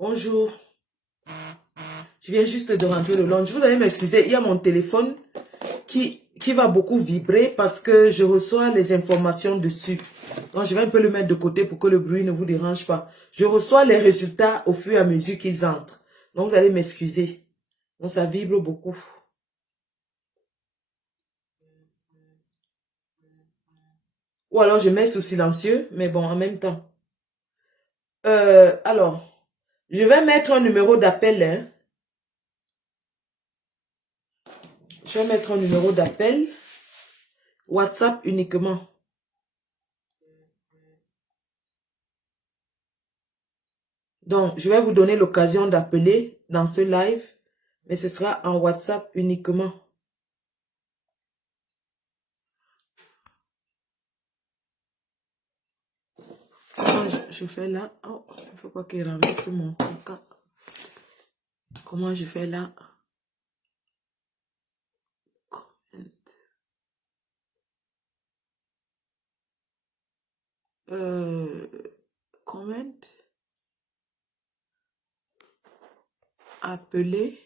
Bonjour. Je viens juste de rentrer de Londres. Vous allez m'excuser, il y a mon téléphone qui va beaucoup vibrer parce que je reçois les informations dessus. Donc, je vais un peu le mettre de côté pour que le bruit ne vous dérange pas. Je reçois les résultats au fur et à mesure qu'ils entrent. Donc, vous allez m'excuser. Donc, ça vibre beaucoup. Ou alors, je mets sous silencieux, mais bon, en même temps. Alors, je vais mettre un numéro d'appel. Hein. Je vais mettre un numéro d'appel. WhatsApp uniquement. Donc, je vais vous donner l'occasion d'appeler dans ce live, mais ce sera en WhatsApp uniquement. Comment je fais là? Oh, il ne faut pas qu'il renverse mon cas. Comment je fais là? Comment? Appeler.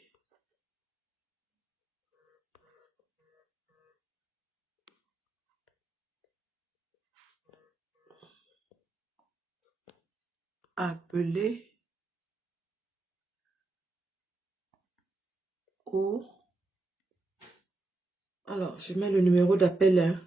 Appeler au... Alors, je mets le numéro d'appel. Hein.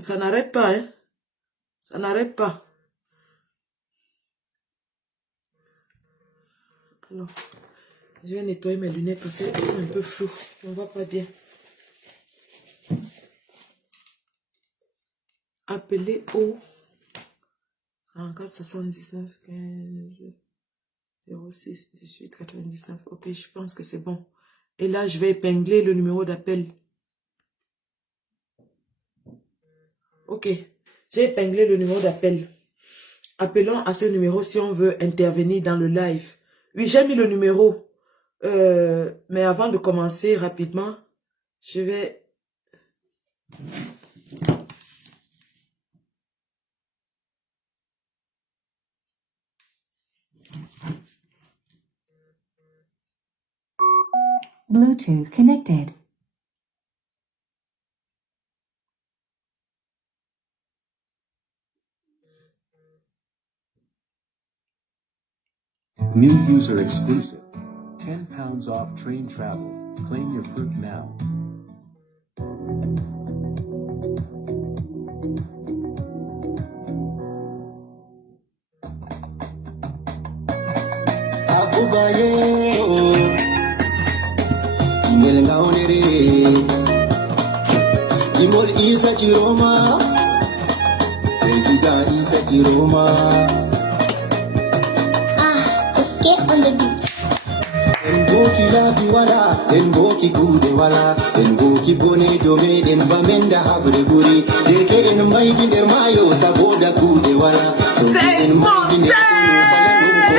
Ça n'arrête pas, hein. Ça n'arrête pas. Alors, je vais nettoyer mes lunettes parce qu'elles sont un peu floues. On ne voit pas bien. Appeler au 44 79 15 06 18 99. Ok, je pense que c'est bon. Et là, je vais épingler le numéro d'appel. Ok, j'ai épinglé le numéro d'appel. Appelons à ce numéro si on veut intervenir dans le live. Oui, j'ai mis le numéro. Mais avant de commencer rapidement, je vais... Bluetooth connected. New user exclusive. £10 off train travel. Claim your proof now. Imol Isa Chiroma, President Isa Chiroma. Just get on the beat. Engoki labi wala, engoki kude wala, engoki bone dome den bamenda habre guri. Deke en maigi der mayo saboda kude wala. C'est monté!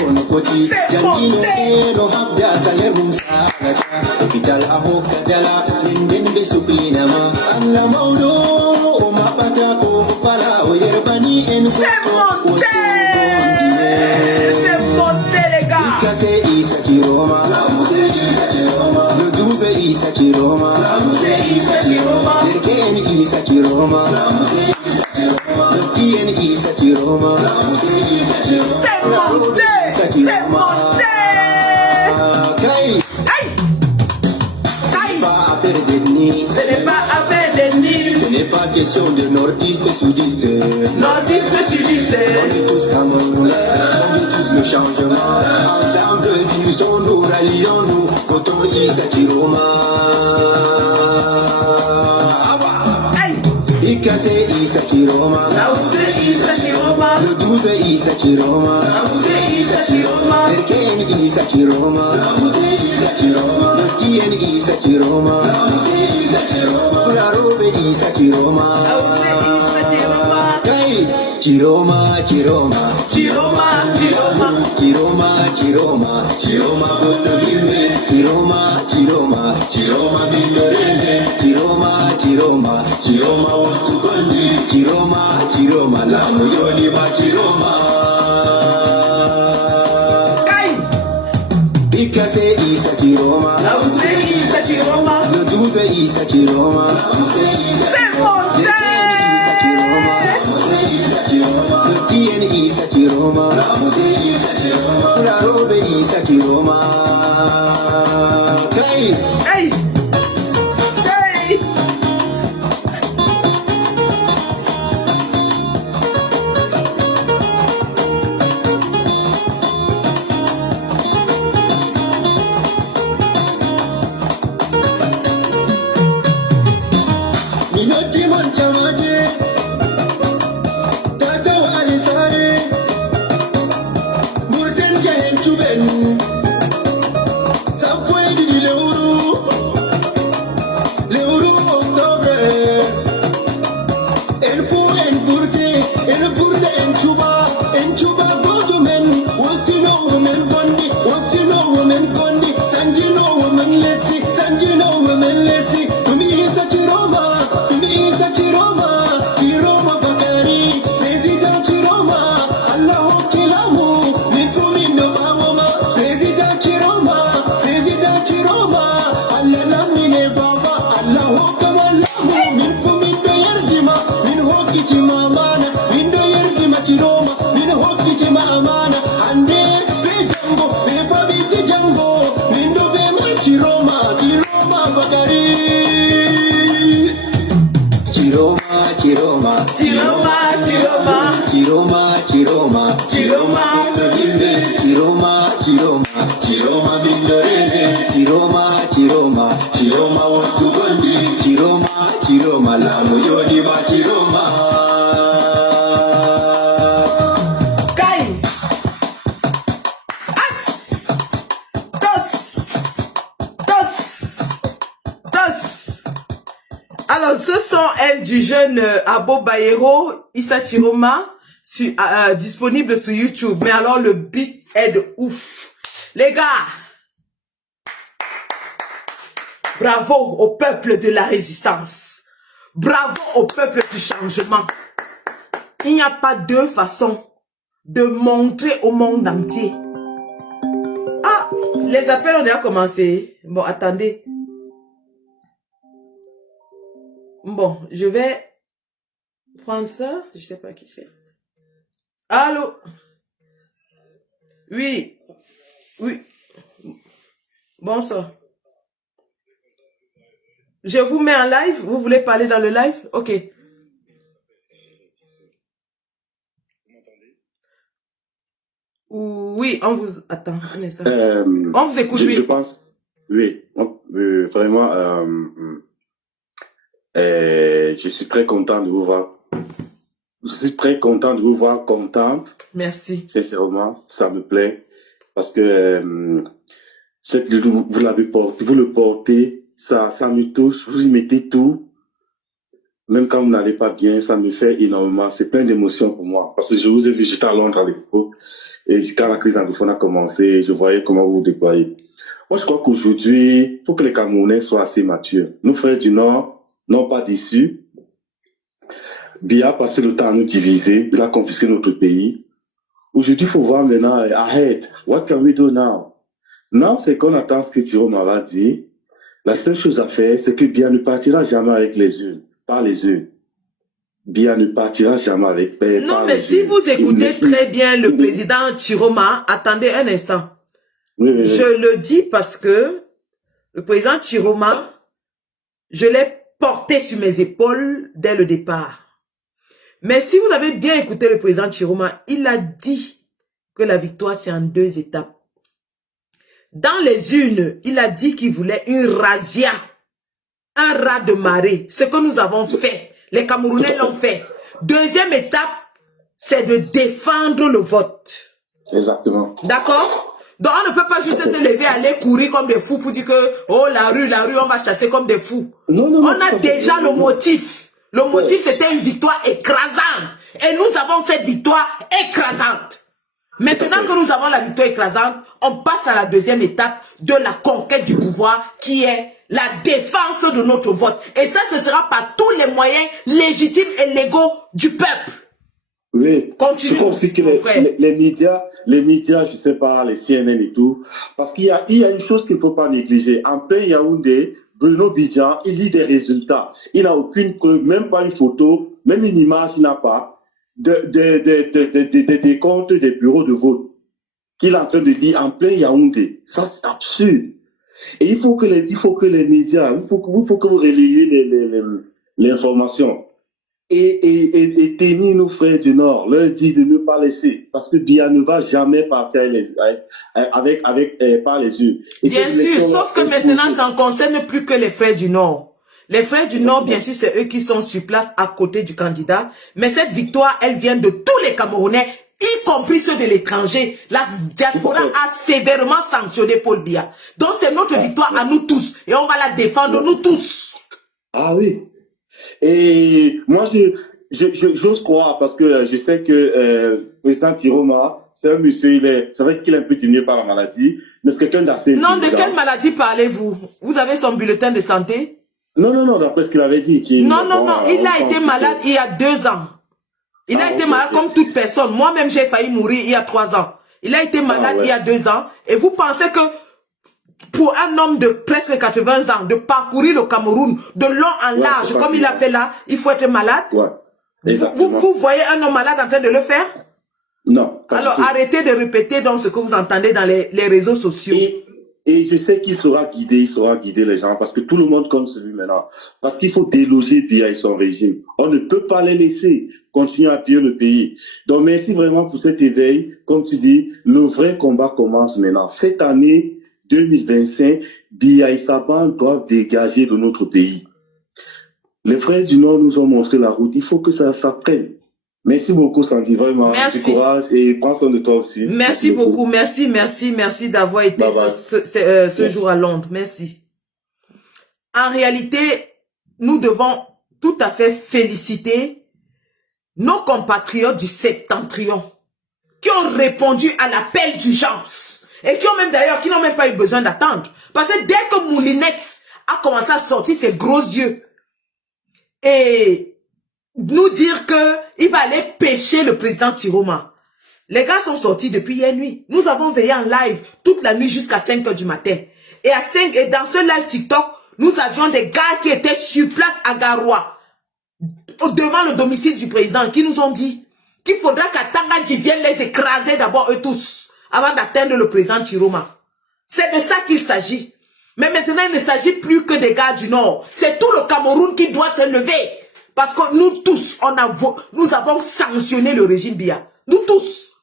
kono foti C'est jangino monté. eno habda salemum salaka hospital ahoka dala linden be suplinama alla maudo o mabata ko fala o yerbani en C'est monté. C'est monté, les gars. Ikase isa chiroma le 12 isa chiroma derken isa chiroma le tien isa chiroma C'est monté. C'est monté. Kai Aïe. Aïe. pas affaire d'ethnie, Ce n'est pas affaire de Nil. ce n'est pas question de nordiste sudiste. Nordiste, sudiste. On est tous Camerounais, on est tous le changement. Ensemble, unissons-nous, rallions-nous, Coton Issa Chiroma. Aïe. Ikase Issa Chiroma, Là où c'est Issa Chiroma. le 12 Issa Chiroma, Là où c'est Issa Chiroma. Derken Issa Chiroma, le Tien Issa Chiroma, Fularobe Issa Chiroma. Là où c'est Issa Chiroma. Kai Chiroma, Chiroma, Chiroma, Chiroma. Chiroma, Chiroma, Chiroma, Botohime, Chiroma, Chiroma, Chiroma, Bindoreme, Chiroma, Chiroma, Chiroma, Ostugondi, Chiroma, Chiroma, Lamuyoni, Chiroma. Aïe. Ikase Isa Chiroma, Là où c'est Issa Chiroma. le 12 Isa Chiroma, C'est monté. le Tien Isa Chiroma, Fularobe Isa Chiroma. Kai Aïe. Aïe. Minoti Manchamaje, Tatao Alisare, Murten Jahen Chuben, Sapwe di Leuru Octobre, En Furte, En Chuba, go to men, Wostino women Gondi, Sanjino women Leti, Tumi Isa Chiroma Bakari, President Chiroma, Allah Kilamu, Mitfumindo Bawoma, President Chiroma, Allah Lamine Baba, Allah Kamalamu, Mitfumindo Yerdima, Min Hokichima Amana, Mindo Yerdima Chiroma, Min Hokichima Amana, Ande Bejambo, Befabiti Jambo, Mindo Bema Chiroma Bakari. Chiroma, Chiroma, Chiroma. Chiroma Bindorebe, Chiroma Ostugondi, Chiroma Lamuyoni Chiroma. Caille. As. Dos. Alors, ce sont elles du jeune Abo Bayero, Issa Chiroma, disponible sur YouTube. Mais alors, le beat est de ouf. Les gars, bravo au peuple de la résistance. Bravo au peuple du changement. Il n'y a pas deux façons de montrer au monde entier. Ah, les appels ont déjà commencé. Bon, attendez. Bon, je vais prendre ça. Je sais pas qui c'est. Allô? Oui. Bonsoir. Je vous mets en live. Vous voulez parler dans le live? Ok. Oui, on vous attend un instant. On vous écoute, oui. Je pense, oui, vraiment, je suis très content de vous voir. Je suis très content de vous voir contente. Merci. Sincèrement, ça me plaît parce que vous l'avez porté, vous le portez, ça nous touche, vous y mettez tout. Même quand vous n'allez pas bien, ça me fait énormément. C'est plein d'émotions pour moi parce que je vous ai vu, j'étais à Londres à l'époque. Et quand la crise anglophone a commencé, je voyais comment vous vous déployez. Moi, je crois qu'aujourd'hui, il faut que les Camerounais soient assez matures. Nos frères du Nord n'ont pas déçu. Biya a passé le temps à nous diviser. Il a confisqué notre pays. Aujourd'hui, il faut voir maintenant, ahead. What can we do now? Now, c'est qu'on attend ce que Thierry m'avait dit. La seule chose à faire, c'est que Biya ne partira jamais avec les urnes, par les urnes. Biya ne partira jamais avec Non, par mais les si urnes. vous écoutez Il- très bien le il- président Chiroma, attendez un instant. Oui, oui, oui. Je le dis parce que le président Chiroma, je l'ai porté sur mes épaules dès le départ. Mais si vous avez bien écouté le président Chiroma, il a dit que la victoire, c'est en 2 étapes. Dans les urnes, il a dit qu'il voulait une razzia, un raz de marée. Ce que nous avons fait, les Camerounais l'ont fait. Deuxième étape, c'est de défendre le vote. Exactement. D'accord? Donc on ne peut pas juste se lever, aller courir comme des fous pour dire que, oh la rue, on va chasser comme des fous. Non, non, non. On a déjà le motif. Le motif, c'était une victoire écrasante. Et nous avons cette victoire écrasante. Maintenant que nous avons la victoire écrasante, on passe à la deuxième étape de la conquête du pouvoir qui est la défense de notre vote. Et ça, ce sera par tous les moyens légitimes et légaux du peuple. Oui. Continue, Je crois aussi que mon frère. les médias, je sais pas, les CNN et tout, parce qu'il y a une chose qu'il ne faut pas négliger. En plein Yaoundé, Bruno Bidjan, il lit des résultats. Il n'a aucune preuve, même pas une photo, même une image, il n'a pas des comptes des bureaux de vote qu'il est en train de lire en plein Yaoundé. Ça, c'est absurde. Et il faut que les médias, il faut que vous relayez l'information. Et tenir nos frères du Nord, leur dire de ne pas laisser, parce que Biya ne va jamais partir par les yeux. Et Bien sûr, sauf que maintenant, ça ne concerne plus que les frères du Nord. Les frères du Nord, bien sûr, c'est eux qui sont sur place à côté du candidat. Mais cette victoire, elle vient de tous les Camerounais, y compris ceux de l'étranger. La diaspora a sévèrement sanctionné Paul Biya. Donc, c'est notre victoire à nous tous. Et on va la défendre, nous tous. Ah oui. Et moi, j'ose croire, parce que je sais que président Tiroma, c'est un monsieur, c'est vrai qu'il est un peu diminué par la maladie, mais c'est quelqu'un d'assez Non, de intelligent. quelle maladie parlez-vous? Vous avez son bulletin de santé? Non, d'après ce qu'il avait dit. Non, il a été malade il y a 2 ans. Il a été malade comme toute personne. Moi-même, j'ai failli mourir il y a 3 ans. Il a été malade il y a 2 ans. Et vous pensez que pour un homme de presque 80 ans, de parcourir le Cameroun de long en large, comme il a fait là, il faut être malade? Ouais. Vous voyez un homme malade en train de le faire? Non. Alors arrêtez de répéter donc ce que vous entendez dans les réseaux sociaux. Et je sais qu'il saura guider les gens, parce que tout le monde compte sur lui maintenant. Parce qu'il faut déloger Biya et son régime. On ne peut pas les laisser continuer à piller le pays. Donc merci vraiment pour cet éveil. Comme tu dis, le vrai combat commence maintenant. Cette année 2025, Biya et sa bande doivent dégager de notre pays. Les frères du Nord nous ont montré la route. Il faut que ça prenne. Merci beaucoup, Sandy, vraiment. Merci. Du courage et prends soin de toi aussi. Merci beaucoup. Merci d'avoir été Bye bye. ce jour à Londres. Merci. En réalité, nous devons tout à fait féliciter nos compatriotes du Septentrion qui ont répondu à l'appel d'urgence et qui n'ont même pas eu besoin d'attendre. Parce que dès que Moulinex a commencé à sortir ses gros yeux et nous dire que il va aller pêcher le président Tiroma. Les gars sont sortis depuis hier nuit. Nous avons veillé en live toute la nuit jusqu'à 5 h du matin. Et dans ce live TikTok, nous avions des gars qui étaient sur place à Garoua, devant le domicile du président, qui nous ont dit qu'il faudra qu'Atangadji vienne les écraser d'abord eux tous, avant d'atteindre le président Tiroma. C'est de ça qu'il s'agit. Mais maintenant, il ne s'agit plus que des gars du Nord. C'est tout le Cameroun qui doit se lever. Parce que nous tous, nous avons sanctionné le régime Biya. Nous tous.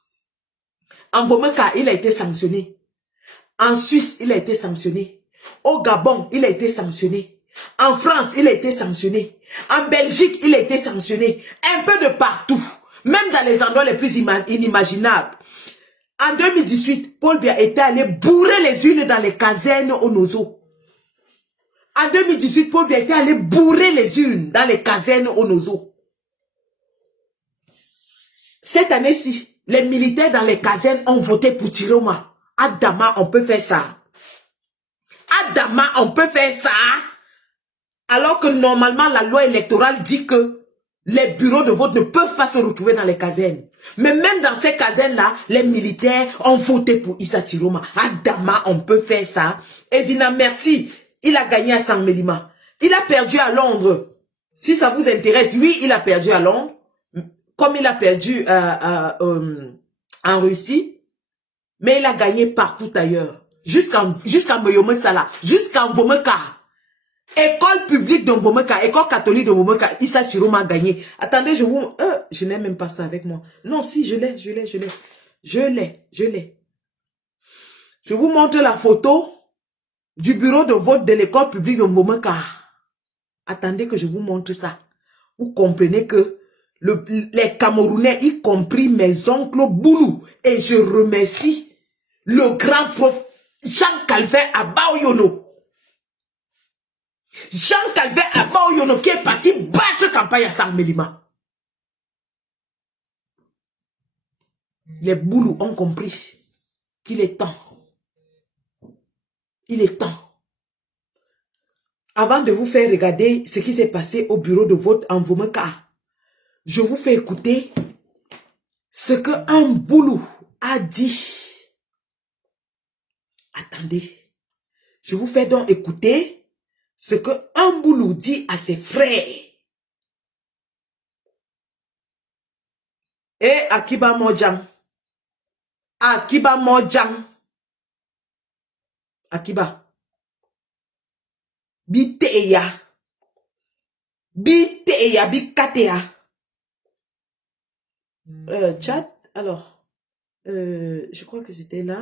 En Bomeka, il a été sanctionné. En Suisse, il a été sanctionné. Au Gabon, il a été sanctionné. En France, il a été sanctionné. En Belgique, il a été sanctionné. Un peu de partout. Même dans les endroits les plus inimaginables. En 2018, Paul Biya était allé bourrer les urnes dans les casernes au Nozo. En 2018, Paul Biya était allé bourrer les urnes dans les casernes au Nozo. Cette année-ci, les militaires dans les casernes ont voté pour Tiroma. Adama, on peut faire ça. Adama, on peut faire ça. Alors que normalement, la loi électorale dit que les bureaux de vote ne peuvent pas se retrouver dans les casernes. Mais même dans ces casernes-là, les militaires ont voté pour Issa Tiroma. Adama, on peut faire ça. Evina, merci. Il a gagné à Saint-Mélima. Il a perdu à Londres. Si ça vous intéresse, oui, il a perdu à Londres. Comme il a perdu en Russie. Mais il a gagné partout ailleurs. Jusqu'à Moyome Sala. Jusqu'à Mbomeka. École publique de Mbomeka. École catholique de Mbomeka. Issa Tiroma a gagné. Attendez, je n'ai même pas ça avec moi. Non, si, je l'ai. Je vous montre la photo du bureau de vote de l'école publique de Mbomeka. Attendez que je vous montre ça. Vous comprenez que les Camerounais, y compris mes oncles Boulou, et je remercie le grand prof Jean-Calvin Abaoyono. Jean-Calvin Abaoyono qui est parti battre campagne à Saint-Mélima. Les Boulous ont compris qu'il est temps. Il est temps. Avant de vous faire regarder ce qui s'est passé au bureau de vote en Mbomeka, je vous fais écouter ce qu'un Boulou a dit. Attendez. Je vous fais donc écouter ce qu'un Boulou dit à ses frères. Et Akiba Mojang. Akiba Mojang. Akiba. Biteya. Biteya, bikateya. Chat, alors, je crois que c'était là.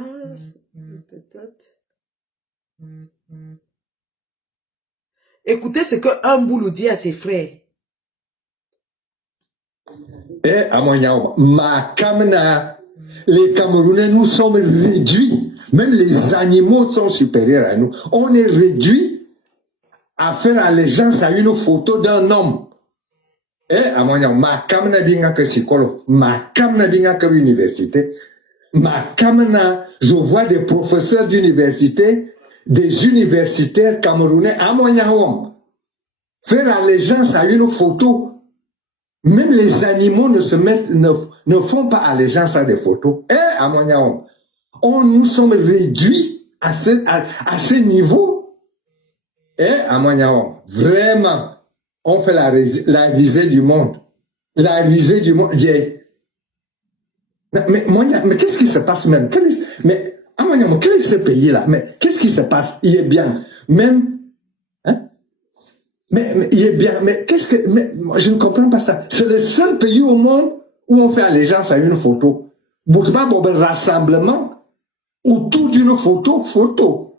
Écoutez ce qu'un Boulou dit à ses frères. Eh, Amoyao, ma Kamna, les Camerounais, nous sommes réduits. Même les animaux sont supérieurs à nous. On est réduits à faire allégeance à une photo d'un homme. Eh, Amoyao, ma Kamna binga que psychologue, ma Kamna binga que université, ma Kamna, je vois des professeurs d'université, des universitaires camerounais, Amoyao, faire allégeance à une photo. Même les animaux ne font pas allégeance à des photos. Eh, Amoyao, nous sommes réduits à ce niveau. Eh, Amoyao, vraiment, on fait la risée du monde. La risée du monde. Mais qu'est-ce qui se passe même? Mais, Amoyao, quel est ce pays-là? Mais qu'est-ce qui se passe? Il est bien. Même, hein? Mais il est bien, mais je ne comprends pas ça. C'est le seul pays au monde où on fait allégeance à une photo. Bourba, bon, un rassemblement autour d'une photo.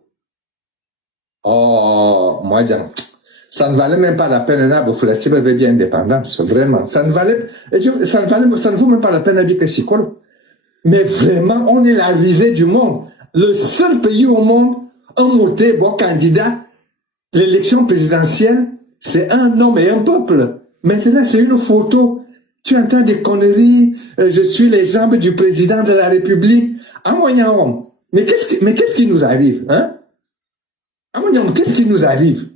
Oh, moi, ça ne valait même pas la peine, si vous avez bien indépendance, vraiment. Ça ne vaut même pas la peine d'habiter psychologue. Mais vraiment, on est la risée du monde. Le seul pays au monde, un moté, bon candidat, l'élection présidentielle, c'est un homme et un peuple. Maintenant, c'est une photo. Tu entends des conneries. Je suis les jambes du président de la République. Amoyam. Mais qu'est-ce qui nous arrive, hein? Amoyam, qu'est-ce qui nous arrive?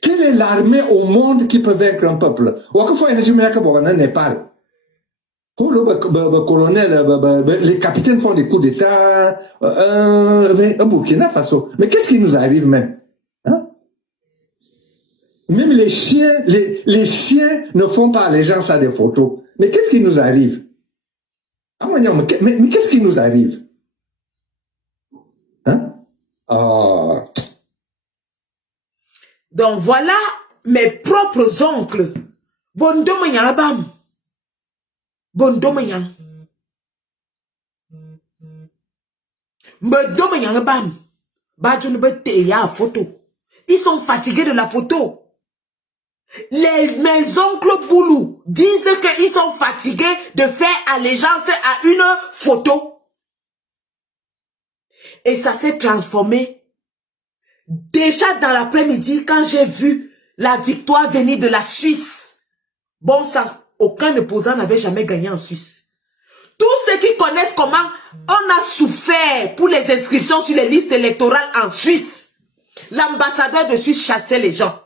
Quelle est l'armée au monde qui peut vaincre un peuple? Népal. Les capitaines font des coups d'État. Burkina Faso. Mais qu'est-ce qui nous arrive même? Hein? Même les chiens ne font pas allégeance à des photos. Mais qu'est-ce qui nous arrive? Mais qu'est-ce qui nous arrive? Hein? Oh. Donc voilà mes propres oncles. Bondomayan abam. Bondomayan. Bondomayan abam. Badjounbeteya photo. Ils sont fatigués de la photo. Mes oncles Boulou disent qu'ils sont fatigués de faire allégeance à une photo. Et ça s'est transformé. Déjà dans l'après-midi, quand j'ai vu la victoire venir de la Suisse. Bon sang, aucun opposant n'avait jamais gagné en Suisse. Tous ceux qui connaissent comment on a souffert pour les inscriptions sur les listes électorales en Suisse. L'ambassadeur de Suisse chassait les gens.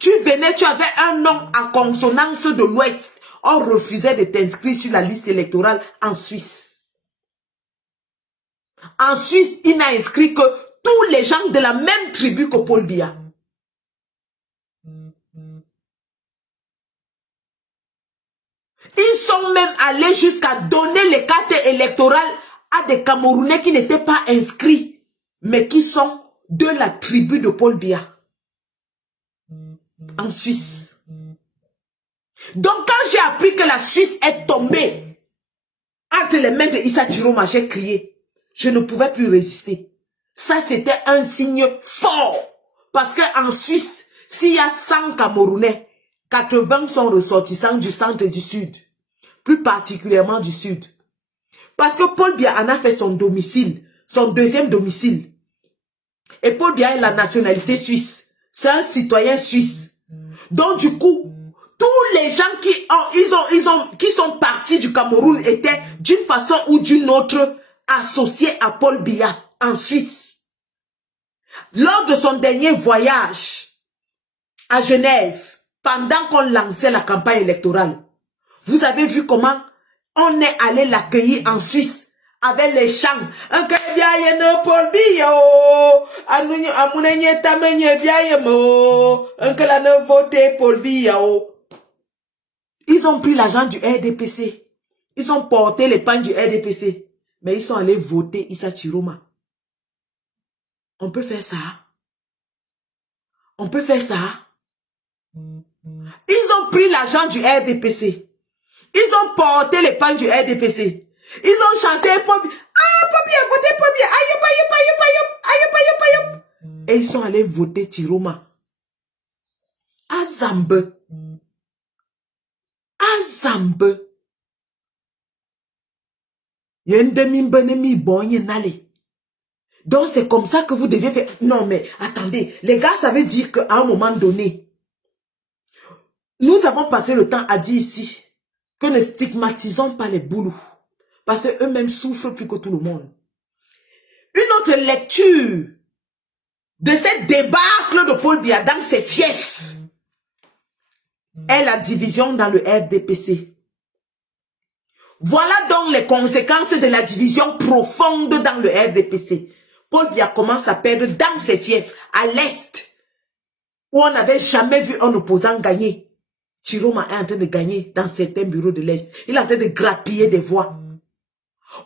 Tu venais, tu avais un nom à consonance de l'Ouest. On refusait de t'inscrire sur la liste électorale en Suisse. En Suisse, il n'a inscrit que tous les gens de la même tribu que Paul Biya. Ils sont même allés jusqu'à donner les cartes électorales à des Camerounais qui n'étaient pas inscrits, mais qui sont de la tribu de Paul Biya. En Suisse. Donc quand j'ai appris que la Suisse est tombée entre les mains de Issa Chiroma, j'ai crié. Je ne pouvais plus résister. Ça, c'était un signe fort. Parce qu'en Suisse, s'il y a 100 Camerounais, 80 sont ressortissants du centre et du sud. Plus particulièrement du sud. Parce que Paul Biya en a fait son domicile, son deuxième domicile. Et Paul Biya a la nationalité suisse. C'est un citoyen suisse. Donc du coup, tous les gens qui sont partis du Cameroun étaient d'une façon ou d'une autre associés à Paul Biya en Suisse. Lors de son dernier voyage à Genève, pendant qu'on lançait la campagne électorale, vous avez vu comment on est allé l'accueillir en Suisse avec les chants. Ils ont pris l'argent du RDPC. Ils ont porté les pans du RDPC. Mais ils sont allés voter Issa Chiroma. On peut faire ça. On peut faire ça. Ils ont pris l'argent du RDPC. Ils ont porté les pans du RDPC. Ils ont chanté Pobi. Ah, Pobi a voté Pobi. Ayop, ayop, ayop, ayop, ayop, ayop, ayop. Et ils sont allés voter Chiroma. À Zambe. À Zambe. Donc c'est comme ça que vous devez faire. Non mais attendez, les gars, ça veut dire qu'à un moment donné, nous avons passé le temps à dire ici que ne stigmatisons pas les boulous. Parce qu'eux-mêmes souffrent plus que tout le monde. Une autre lecture de cette débâcle de Paul Biya dans ses fiefs est la division dans le RDPC. Voilà donc les conséquences de la division profonde dans le RDPC. Paul Biya commence à perdre dans ses fiefs, à l'Est, où on n'avait jamais vu un opposant gagner. Chiroma est en train de gagner dans certains bureaux de l'Est. Il est en train de grappiller des voix.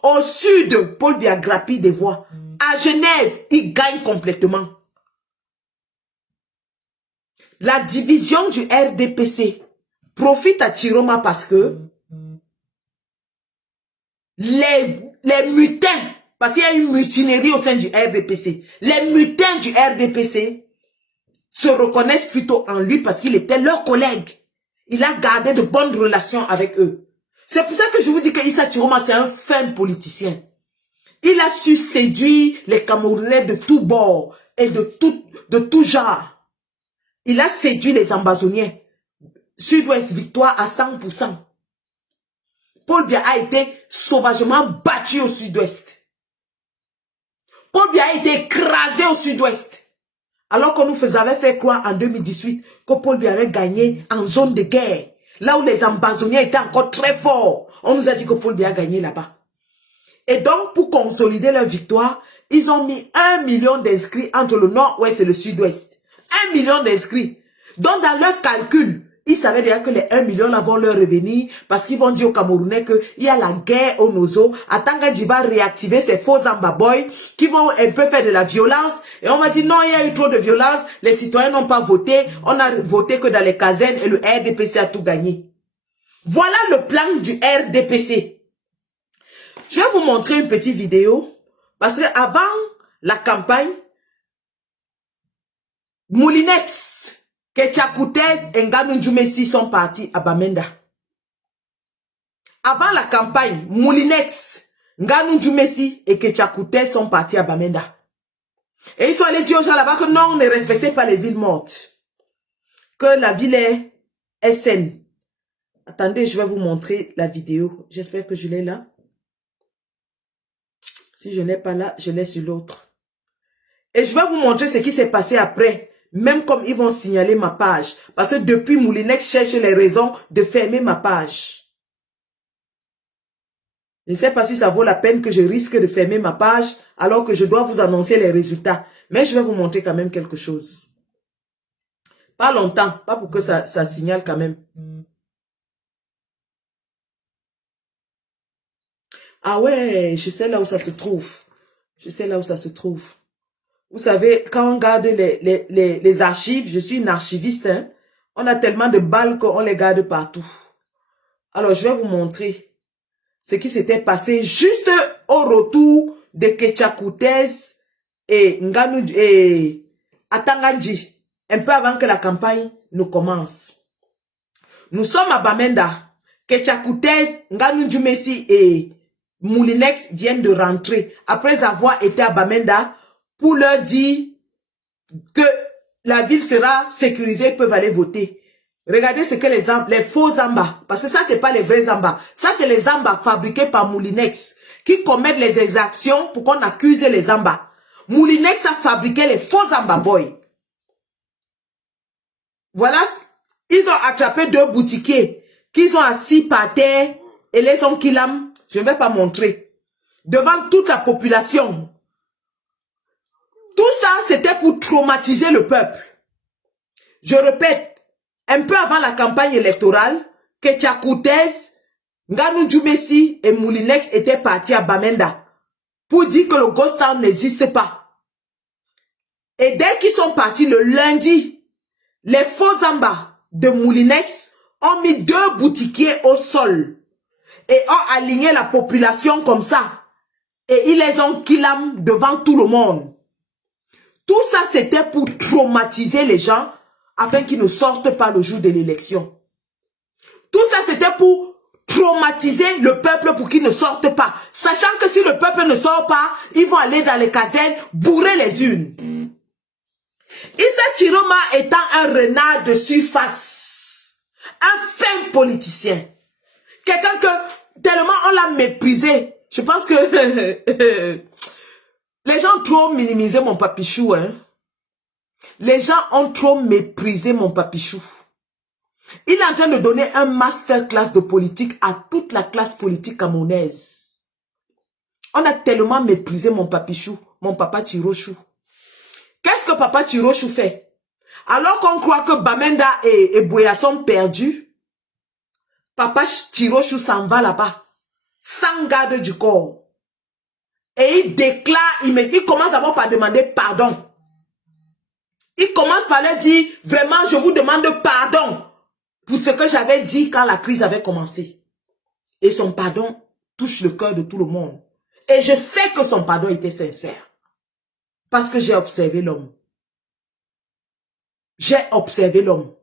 Au sud, Paul Biya grappille des voix. À Genève, il gagne complètement. La division du RDPC profite à Chiroma parce que les mutins, parce qu'il y a une mutinerie au sein du RDPC, les mutins du RDPC se reconnaissent plutôt en lui parce qu'il était leur collègue. Il a gardé de bonnes relations avec eux. C'est pour ça que je vous dis que Issa Chiroma, c'est un fin politicien. Il a su séduire les Camerounais de tous bords et de tout genre. Il a séduit les Ambazoniens. Sud-Ouest victoire à 100%. Paul Biya a été sauvagement battu au Sud-Ouest. Paul Biya a été écrasé au Sud-Ouest. Alors qu'on nous avait fait croire en 2018 que Paul Biya avait gagné en zone de guerre. Là où les Ambazoniens étaient encore très forts. On nous a dit que Paul Biya a gagné là-bas. Et donc, pour consolider leur victoire, ils ont mis 1 million d'inscrits entre le nord-ouest et le sud-ouest. 1 million d'inscrits. Donc, dans leur calcul, ils savaient déjà que les 1 million là vont leur revenir parce qu'ils vont dire aux Camerounais qu'il y a la guerre au Nozo. Atangadji va réactiver ces faux ambaboys qui vont un peu faire de la violence. Et on va dire non, il y a eu trop de violence. Les citoyens n'ont pas voté. On a voté que dans les casernes et le RDPC a tout gagné. Voilà le plan du RDPC. Je vais vous montrer une petite vidéo parce que avant la campagne, Moulinex, Ketchakoutes et Nganou Djoumessi sont partis à Bamenda. Avant la campagne, Moulinex, Nganou Djoumessi et Ketchakoutes sont partis à Bamenda. Et ils sont allés dire aux gens là-bas que non, on ne respectait pas les villes mortes. Que la ville est saine. Attendez, je vais vous montrer la vidéo. J'espère que je l'ai là. Si je n'ai pas là, je l'ai sur l'autre. Et je vais vous montrer ce qui s'est passé après. Même comme ils vont signaler ma page. Parce que depuis, Moulinex cherche les raisons de fermer ma page. Je ne sais pas si ça vaut la peine que je risque de fermer ma page alors que je dois vous annoncer les résultats. Mais je vais vous montrer quand même quelque chose. Pas longtemps, pas pour que ça signale quand même. Ah ouais, je sais là où ça se trouve. Je sais là où ça se trouve. Vous savez, quand on garde les archives, je suis une archiviste, hein, on a tellement de balles qu'on les garde partout. Alors, je vais vous montrer ce qui s'était passé juste au retour de Ketchakoutez et Nganou et Atanganji, un peu avant que la campagne ne commence. Nous sommes à Bamenda. Ketchakoutez, Nganou Messi et Moulinex viennent de rentrer après avoir été à Bamenda pour leur dire que la ville sera sécurisée, ils peuvent aller voter. Regardez ce que les faux Zamba, parce que ça, c'est pas les vrais Zamba. Ça, c'est les Zamba fabriqués par Moulinex, qui commettent les exactions pour qu'on accuse les Zamba. Moulinex a fabriqué les faux Zamba boy. Voilà, ils ont attrapé 2 boutiquiers, qu'ils ont assis par terre, et les ont killam, je ne vais pas montrer, devant toute la population. Tout ça, c'était pour traumatiser le peuple. Je répète, un peu avant la campagne électorale, Ketchakoutez, Nganou Messi et Moulinex étaient partis à Bamenda pour dire que le Ghost Town n'existe pas. Et dès qu'ils sont partis le lundi, les faux Zamba de Moulinex ont mis 2 boutiquiers au sol et ont aligné la population comme ça. Et ils les ont killam devant tout le monde. Tout ça, c'était pour traumatiser les gens afin qu'ils ne sortent pas le jour de l'élection. Tout ça, c'était pour traumatiser le peuple pour qu'ils ne sortent pas. Sachant que si le peuple ne sort pas, ils vont aller dans les casernes bourrer les urnes. Issa Chiroma étant un renard de surface, un fin politicien, quelqu'un que tellement on l'a méprisé, je pense que les gens ont trop minimisé mon papichou, hein. Les gens ont trop méprisé mon papichou. Il est en train de donner un masterclass de politique à toute la classe politique camerounaise. On a tellement méprisé mon papichou, mon papa Tirochou. Qu'est-ce que papa Tirochou fait? Alors qu'on croit que Bamenda et Boya sont perdus, papa Tirochou s'en va là-bas, sans garde du corps. Et il déclare, il commence d'abord par demander pardon. Il commence par leur dire, vraiment, je vous demande pardon pour ce que j'avais dit quand la crise avait commencé. Et son pardon touche le cœur de tout le monde. Et je sais que son pardon était sincère. Parce que j'ai observé l'homme. J'ai observé l'homme.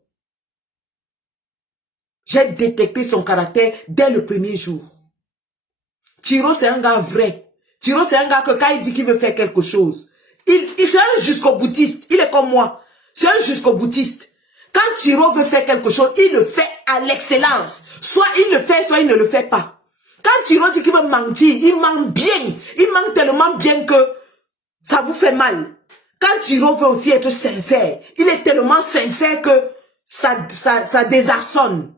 J'ai détecté son caractère dès le premier jour. Tiro, c'est un gars vrai. Tiro, c'est un gars que quand il dit qu'il veut faire quelque chose, c'est un jusqu'au-boutiste. Il est comme moi. C'est un jusqu'au-boutiste. Quand Tiro veut faire quelque chose, il le fait à l'excellence. Soit il le fait, soit il ne le fait pas. Quand Tiro dit qu'il veut mentir, il ment bien. Il ment tellement bien que ça vous fait mal. Quand Tiro veut aussi être sincère, il est tellement sincère que ça désarçonne.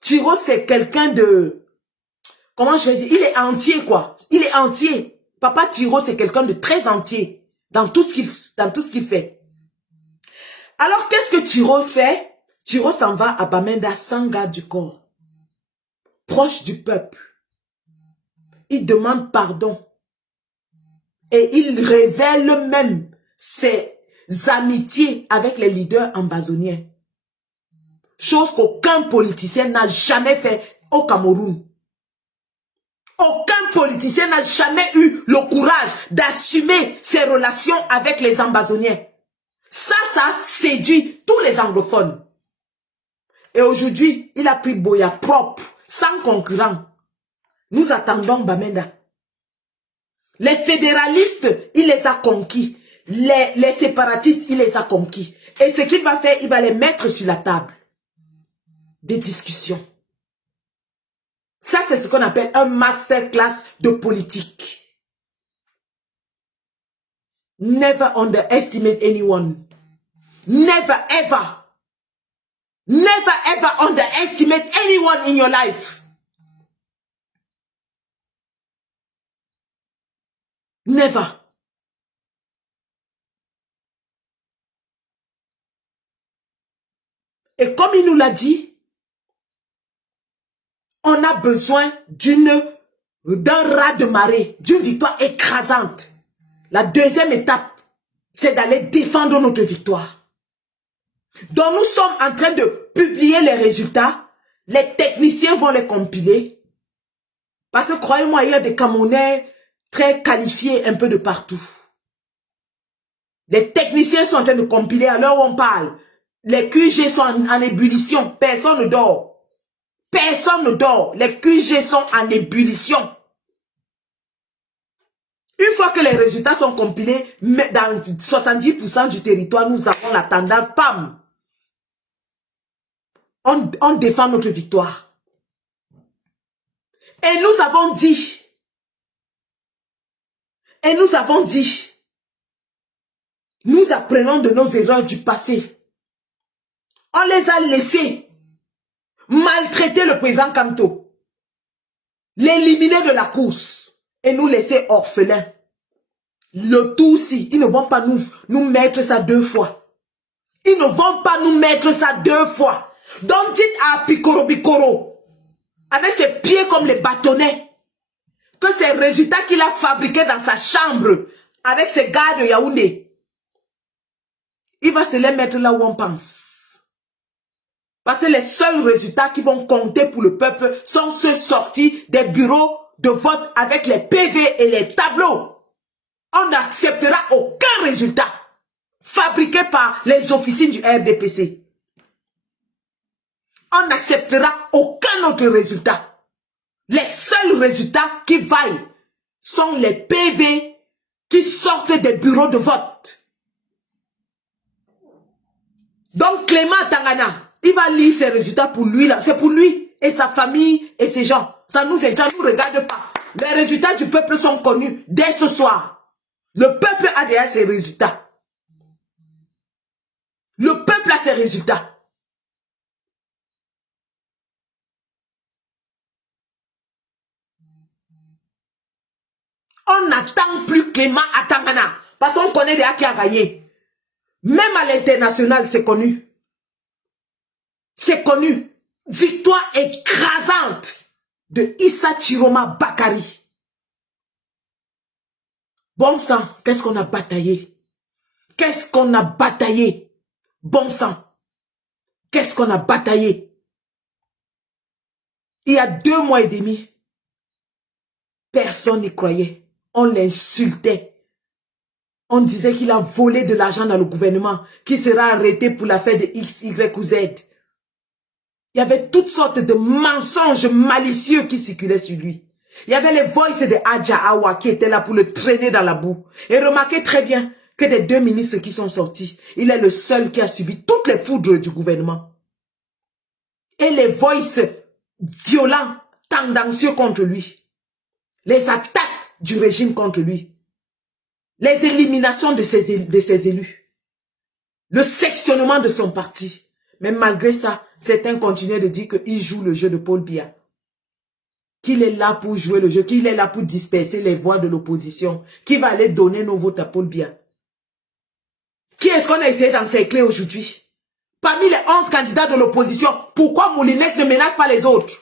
Tiro, c'est quelqu'un de... Comment je vais dire? Il est entier, quoi. Il est entier. Papa Tiro, c'est quelqu'un de très entier dans tout ce qu'il fait. Alors, qu'est-ce que Tiro fait? Tiro s'en va à Bamenda sans garde du corps. Proche du peuple. Il demande pardon. Et il révèle même ses amitiés avec les leaders ambazoniens. Chose qu'aucun politicien n'a jamais fait au Cameroun. Aucun politicien n'a jamais eu le courage d'assumer ses relations avec les ambazoniens. Ça a séduit tous les anglophones. Et aujourd'hui, il a pris Boya propre, sans concurrent. Nous attendons Bamenda. Les fédéralistes, il les a conquis. Les séparatistes, il les a conquis. Et ce qu'il va faire, il va les mettre sur la table. Des discussions. Ça, c'est ce qu'on appelle un masterclass de politique. Never underestimate anyone. Never ever. Never ever underestimate anyone in your life. Never. Et comme il nous l'a dit, on a besoin d'un raz de marée, d'une victoire écrasante. La deuxième étape, c'est d'aller défendre notre victoire. Donc nous sommes en train de publier les résultats. Les techniciens vont les compiler. Parce que croyez-moi, il y a des Camerounais très qualifiés un peu de partout. Les techniciens sont en train de compiler à l'heure où on parle. Les QG sont en ébullition. Personne ne dort. Personne ne dort. Les QG sont en ébullition. Une fois que les résultats sont compilés, dans 70% du territoire, nous avons la tendance, pam. On défend notre victoire. Et nous avons dit, nous apprenons de nos erreurs du passé. On les a laissés maltraiter le président Kamto, l'éliminer de la course et nous laisser orphelins. Le tout aussi, ils ne vont pas nous mettre ça deux fois. Ils ne vont pas nous mettre ça deux fois. Donc dites à Pikoro Bikoro, avec ses pieds comme les bâtonnets, que ces résultats qu'il a fabriqués dans sa chambre, avec ses gars de Yaoundé, il va se les mettre là où on pense. Parce que les seuls résultats qui vont compter pour le peuple sont ceux sortis des bureaux de vote avec les PV et les tableaux. On n'acceptera aucun résultat fabriqué par les officines du RDPC. On n'acceptera aucun autre résultat. Les seuls résultats qui vaillent sont les PV qui sortent des bureaux de vote. Donc Clément Tangana, il va lire ces résultats pour lui là. C'est pour lui et sa famille et ses gens. Ça nous regarde pas. Les résultats du peuple sont connus dès ce soir. Le peuple a déjà ses résultats. Le peuple a ses résultats. On n'attend plus Clément à Tangana. Parce qu'on connaît déjà qui a gagné. Même à l'international, c'est connu. C'est connu. Victoire écrasante de Issa Chiroma Bakari. Bon sang, qu'est-ce qu'on a bataillé? Qu'est-ce qu'on a bataillé? Bon sang. Qu'est-ce qu'on a bataillé? Il y a 2 mois et demi, personne n'y croyait. On l'insultait. On disait qu'il a volé de l'argent dans le gouvernement, qu'il sera arrêté pour l'affaire de X, Y ou Z. Il y avait toutes sortes de mensonges malicieux qui circulaient sur lui. Il y avait les voices de Adja Awa qui étaient là pour le traîner dans la boue. Et remarquez très bien que des 2 ministres qui sont sortis, il est le seul qui a subi toutes les foudres du gouvernement. Et les voices violents, tendancieux contre lui. Les attaques du régime contre lui. Les éliminations de ses élus. Le sectionnement de son parti. Mais malgré ça, certains continuaient de dire qu'il joue le jeu de Paul Biya. Qu'il est là pour jouer le jeu, qu'il est là pour disperser les voix de l'opposition, qu'il va aller donner nos votes à Paul Biya. Qui est-ce qu'on a essayé d'encercler aujourd'hui? Parmi les 11 candidats de l'opposition, pourquoi Moulinex ne menace pas les autres?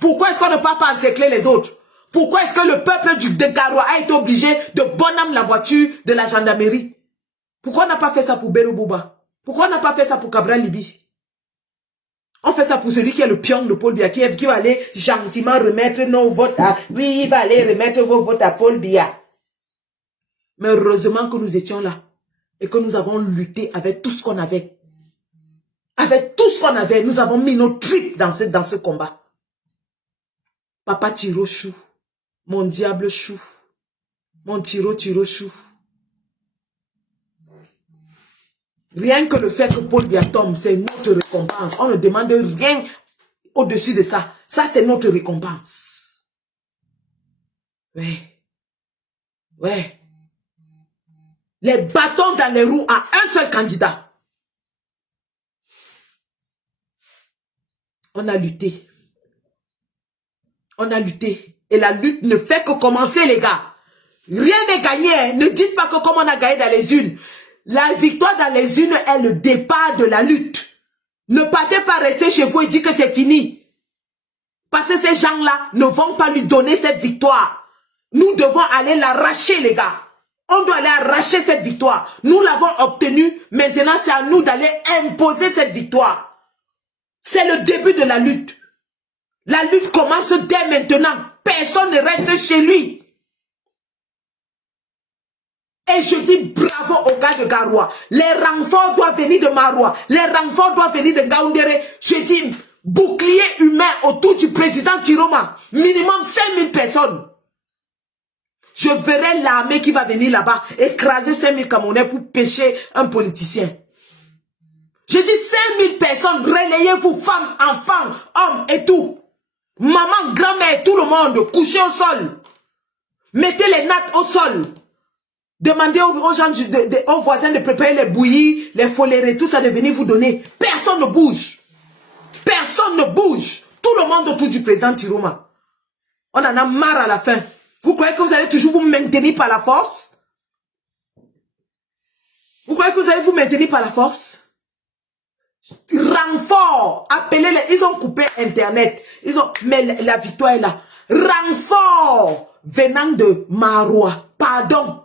Pourquoi est-ce qu'on ne peut pas encercler les autres? Pourquoi est-ce que le peuple de Garoua a été obligé de bonhomme la voiture de la gendarmerie? Pourquoi on n'a pas fait ça pour Bello Bouba? Pourquoi on n'a pas fait ça pour Cabral Libi? On fait ça pour celui qui est le pion de Paul Biya, qui va aller gentiment remettre nos votes à... Oui, il va aller remettre vos votes à Paul Biya. Mais heureusement que nous étions là et que nous avons lutté avec tout ce qu'on avait. Avec tout ce qu'on avait, nous avons mis nos tripes dans ce combat. Papa Tiro Chou, mon diable chou, mon Tiro Chou. Rien que le fait que Paul Biya tombe, c'est notre récompense. On ne demande rien au-dessus de ça. Ça, c'est notre récompense. Ouais. Ouais. Les bâtons dans les roues à un seul candidat. On a lutté. On a lutté. Et la lutte ne fait que commencer, les gars. Rien n'est gagné. Hein. Ne dites pas que comme on a gagné dans les urnes. La victoire dans les urnes est le départ de la lutte. Ne partez pas rester chez vous et dire que c'est fini. Parce que ces gens-là ne vont pas lui donner cette victoire. Nous devons aller l'arracher, les gars. On doit aller arracher cette victoire. Nous l'avons obtenue. Maintenant, c'est à nous d'aller imposer cette victoire. C'est le début de la lutte. La lutte commence dès maintenant. Personne ne reste chez lui. Et je dis bravo aux gars de Garoua. Les renforts doivent venir de Maroua. Les renforts doivent venir de Ngaoundéré. Je dis bouclier humain autour du président Tiroma. Minimum 5000 personnes. Je verrai l'armée qui va venir là-bas écraser 5000 Camerounais pour pêcher un politicien. Je dis 5000 personnes, relayez-vous, femmes, enfants, hommes et tout. Maman, grand-mère, tout le monde, couchez au sol. Mettez les nattes au sol. Demandez aux gens, aux voisins de préparer les bouillies, les folérés, tout ça de venir vous donner. Personne ne bouge. Personne ne bouge. Tout le monde autour du président Tiroma. On en a marre à la fin. Vous croyez que vous allez toujours vous maintenir par la force? Vous croyez que vous allez vous maintenir par la force? Renfort, appelez-les, ils ont coupé Internet. Mais la victoire est là. Renfort venant de Maroua. Pardon.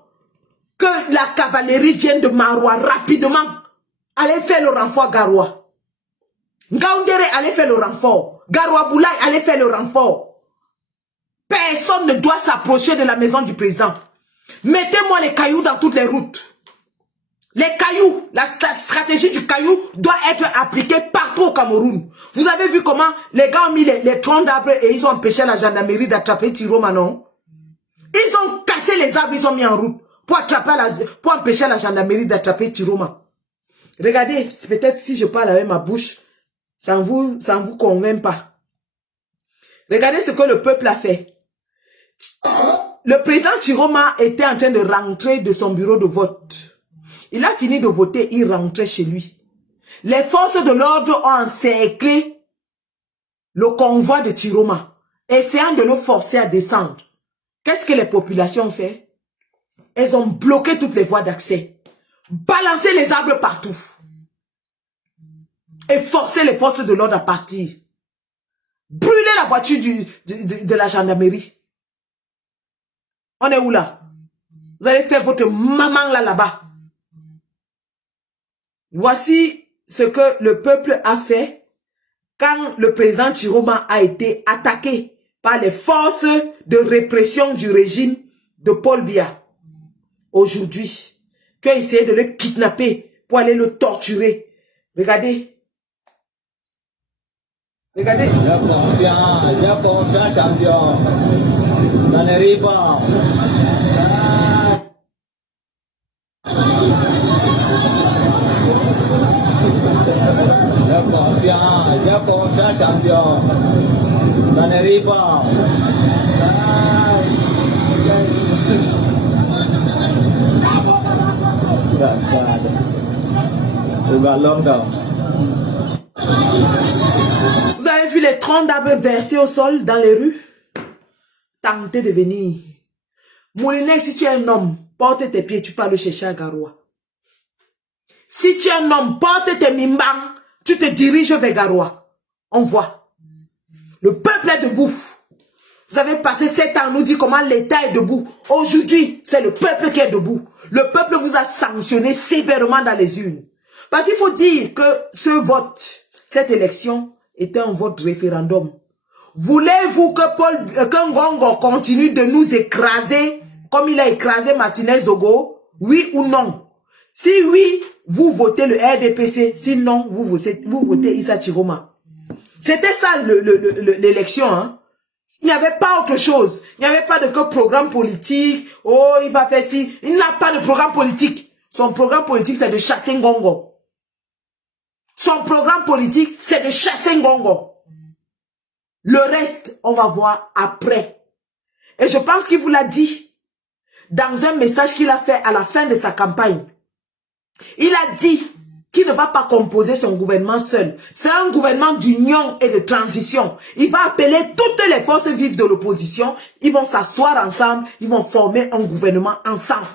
Que la cavalerie vienne de Maroua rapidement. Allez faire le renfort Garoua. Ngaoundéré, allez faire le renfort. Garoua Boulaye, allez faire le renfort. Personne ne doit s'approcher de la maison du président. Mettez-moi les cailloux dans toutes les routes. Les cailloux, la stratégie du caillou doit être appliquée partout au Cameroun. Vous avez vu comment les gars ont mis les troncs d'arbres et ils ont empêché la gendarmerie d'attraper Tiroma, non? Ils ont cassé les arbres, ils ont mis en route pour empêcher la gendarmerie d'attraper Tiroma. Regardez, peut-être si je parle avec ma bouche, ça ne vous convainc pas. Regardez ce que le peuple a fait. Le président Tiroma était en train de rentrer de son bureau de vote. Il a fini de voter, il rentrait chez lui. Les forces de l'ordre ont encerclé le convoi de Tiroma, essayant de le forcer à descendre. Qu'est-ce que les populations ont fait? Elles ont bloqué toutes les voies d'accès, balancé les arbres partout et forcé les forces de l'ordre à partir. Brûler la voiture de la gendarmerie. On est où là? Vous allez faire votre maman là-bas. Voici ce que le peuple a fait quand le président Tiroma a été attaqué par les forces de répression du régime de Paul Biya. Aujourd'hui, qui a essayé de le kidnapper pour aller le torturer. Regardez. Regardez. J'ai confiance, champion. Ça n'arrive pas. J'ai confiance, champion. Ça n'arrive pas. Vous avez vu les troncs d'arbres versés au sol dans les rues? Tentez de venir. Moulinet, si tu es un homme, porte tes pieds, tu parles chercher à Garoua. Si tu es un homme, porte tes mimbang, tu te diriges vers Garoua. On voit. Le peuple est debout. Vous avez passé 7 ans à nous dire comment l'État est debout. Aujourd'hui, c'est le peuple qui est debout. Le peuple vous a sanctionné sévèrement dans les urnes. Parce qu'il faut dire que ce vote, cette élection, était un vote référendum. Voulez-vous que Ngongo continue de nous écraser comme il a écrasé Martinez Zogo? Oui ou non? Si oui, vous votez le RDPC. Sinon, vous votez Issa Tiroma. C'était ça l'élection. Hein? Il n'y avait pas autre chose. Il n'y avait pas de programme politique. Oh, il va faire ci. Il n'a pas de programme politique. Son programme politique, c'est de chasser Ngongo. Son programme politique, c'est de chasser Ngongo. Le reste, on va voir après. Et je pense qu'il vous l'a dit dans un message qu'il a fait à la fin de sa campagne. Il a dit qu'il ne va pas composer son gouvernement seul. C'est un gouvernement d'union et de transition. Il va appeler toutes les forces vives de l'opposition. Ils vont s'asseoir ensemble. Ils vont former un gouvernement ensemble.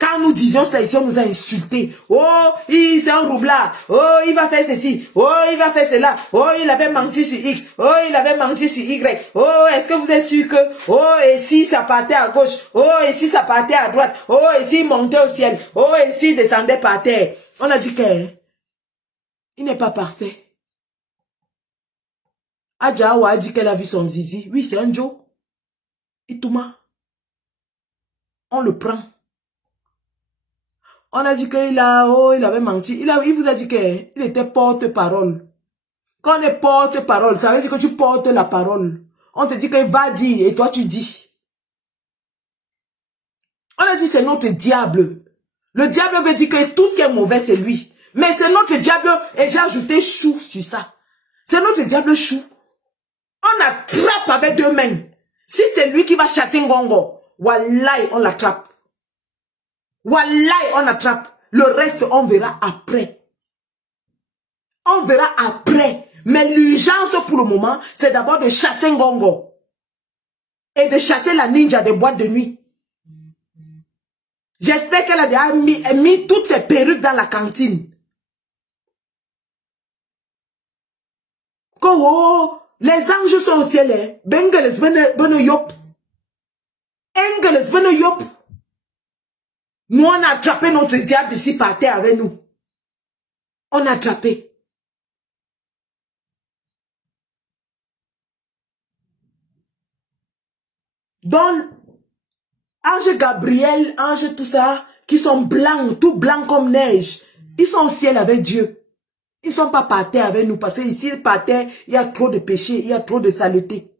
Quand nous disions ça ici, on nous a insultés. Oh, c'est un roublard. Oh, il va faire ceci. Oh, il va faire cela. Oh, il avait menti sur X. Oh, il avait menti sur Y. Oh, est-ce que vous êtes sûr que... Oh, et si ça partait à gauche. Oh, et si ça partait à droite. Oh, et s'il montait au ciel. Oh, et s'il descendait par terre. On a dit qu'il n'est pas parfait. Adjawa a dit qu'elle a vu son zizi. Oui, c'est un Joe. Itouma. On le prend. On a dit qu'il avait menti. Il vous a dit qu'il était porte-parole. Quand on est porte-parole, ça veut dire que tu portes la parole. On te dit qu'il va dire et toi tu dis. On a dit c'est notre diable. Le diable veut dire que tout ce qui est mauvais c'est lui. Mais c'est notre diable et j'ai ajouté chou sur ça. C'est notre diable chou. On attrape avec 2 mains. Si c'est lui qui va chasser Ngongo, wallahi on l'attrape. Wallahi, on attrape. Le reste, on verra après. On verra après. Mais l'urgence pour le moment, c'est d'abord de chasser Ngongo. Et de chasser la ninja des boîtes de nuit. J'espère qu'elle a déjà mis toutes ses perruques dans la cantine. Les anges sont au ciel. Bengeles vene yop. Engeles vene yop. Nous, on a attrapé notre diable ici par terre avec nous. On a attrapé. Donc, ange Gabriel, ange tout ça, qui sont blancs, tout blancs comme neige, ils sont au ciel avec Dieu. Ils ne sont pas par terre avec nous parce que ici, par terre, il y a trop de péché, il y a trop de saleté.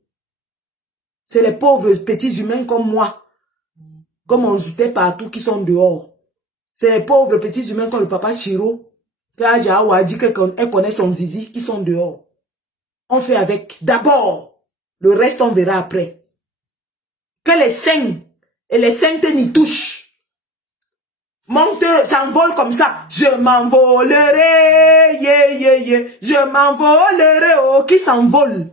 C'est les pauvres petits humains comme moi. Comme on zoutait partout, qui sont dehors. C'est les pauvres petits humains comme le papa Chiro, qui a dit qu'elle connaît son zizi, qui sont dehors. On fait avec. D'abord, le reste on verra après. Que les saints et les saintes n'y touchent. Monte, s'envole comme ça. Je m'envolerai, yeah, yeah, yeah. Je m'envolerai, oh, qui s'envole.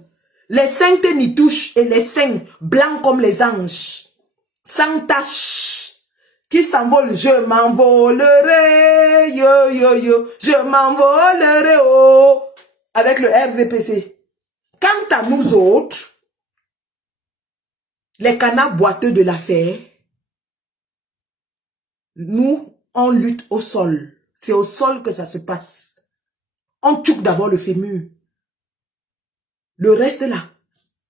Les saintes n'y touchent et les saints, blancs comme les anges. Sans tache, qui s'envole, je m'envolerai, yo, yo, yo, je m'envolerai, oh, avec le RDPC. Quant à nous autres, les canards boiteux de l'affaire, nous, on lutte au sol. C'est au sol que ça se passe. On tchouk d'abord le fémur. Le reste là,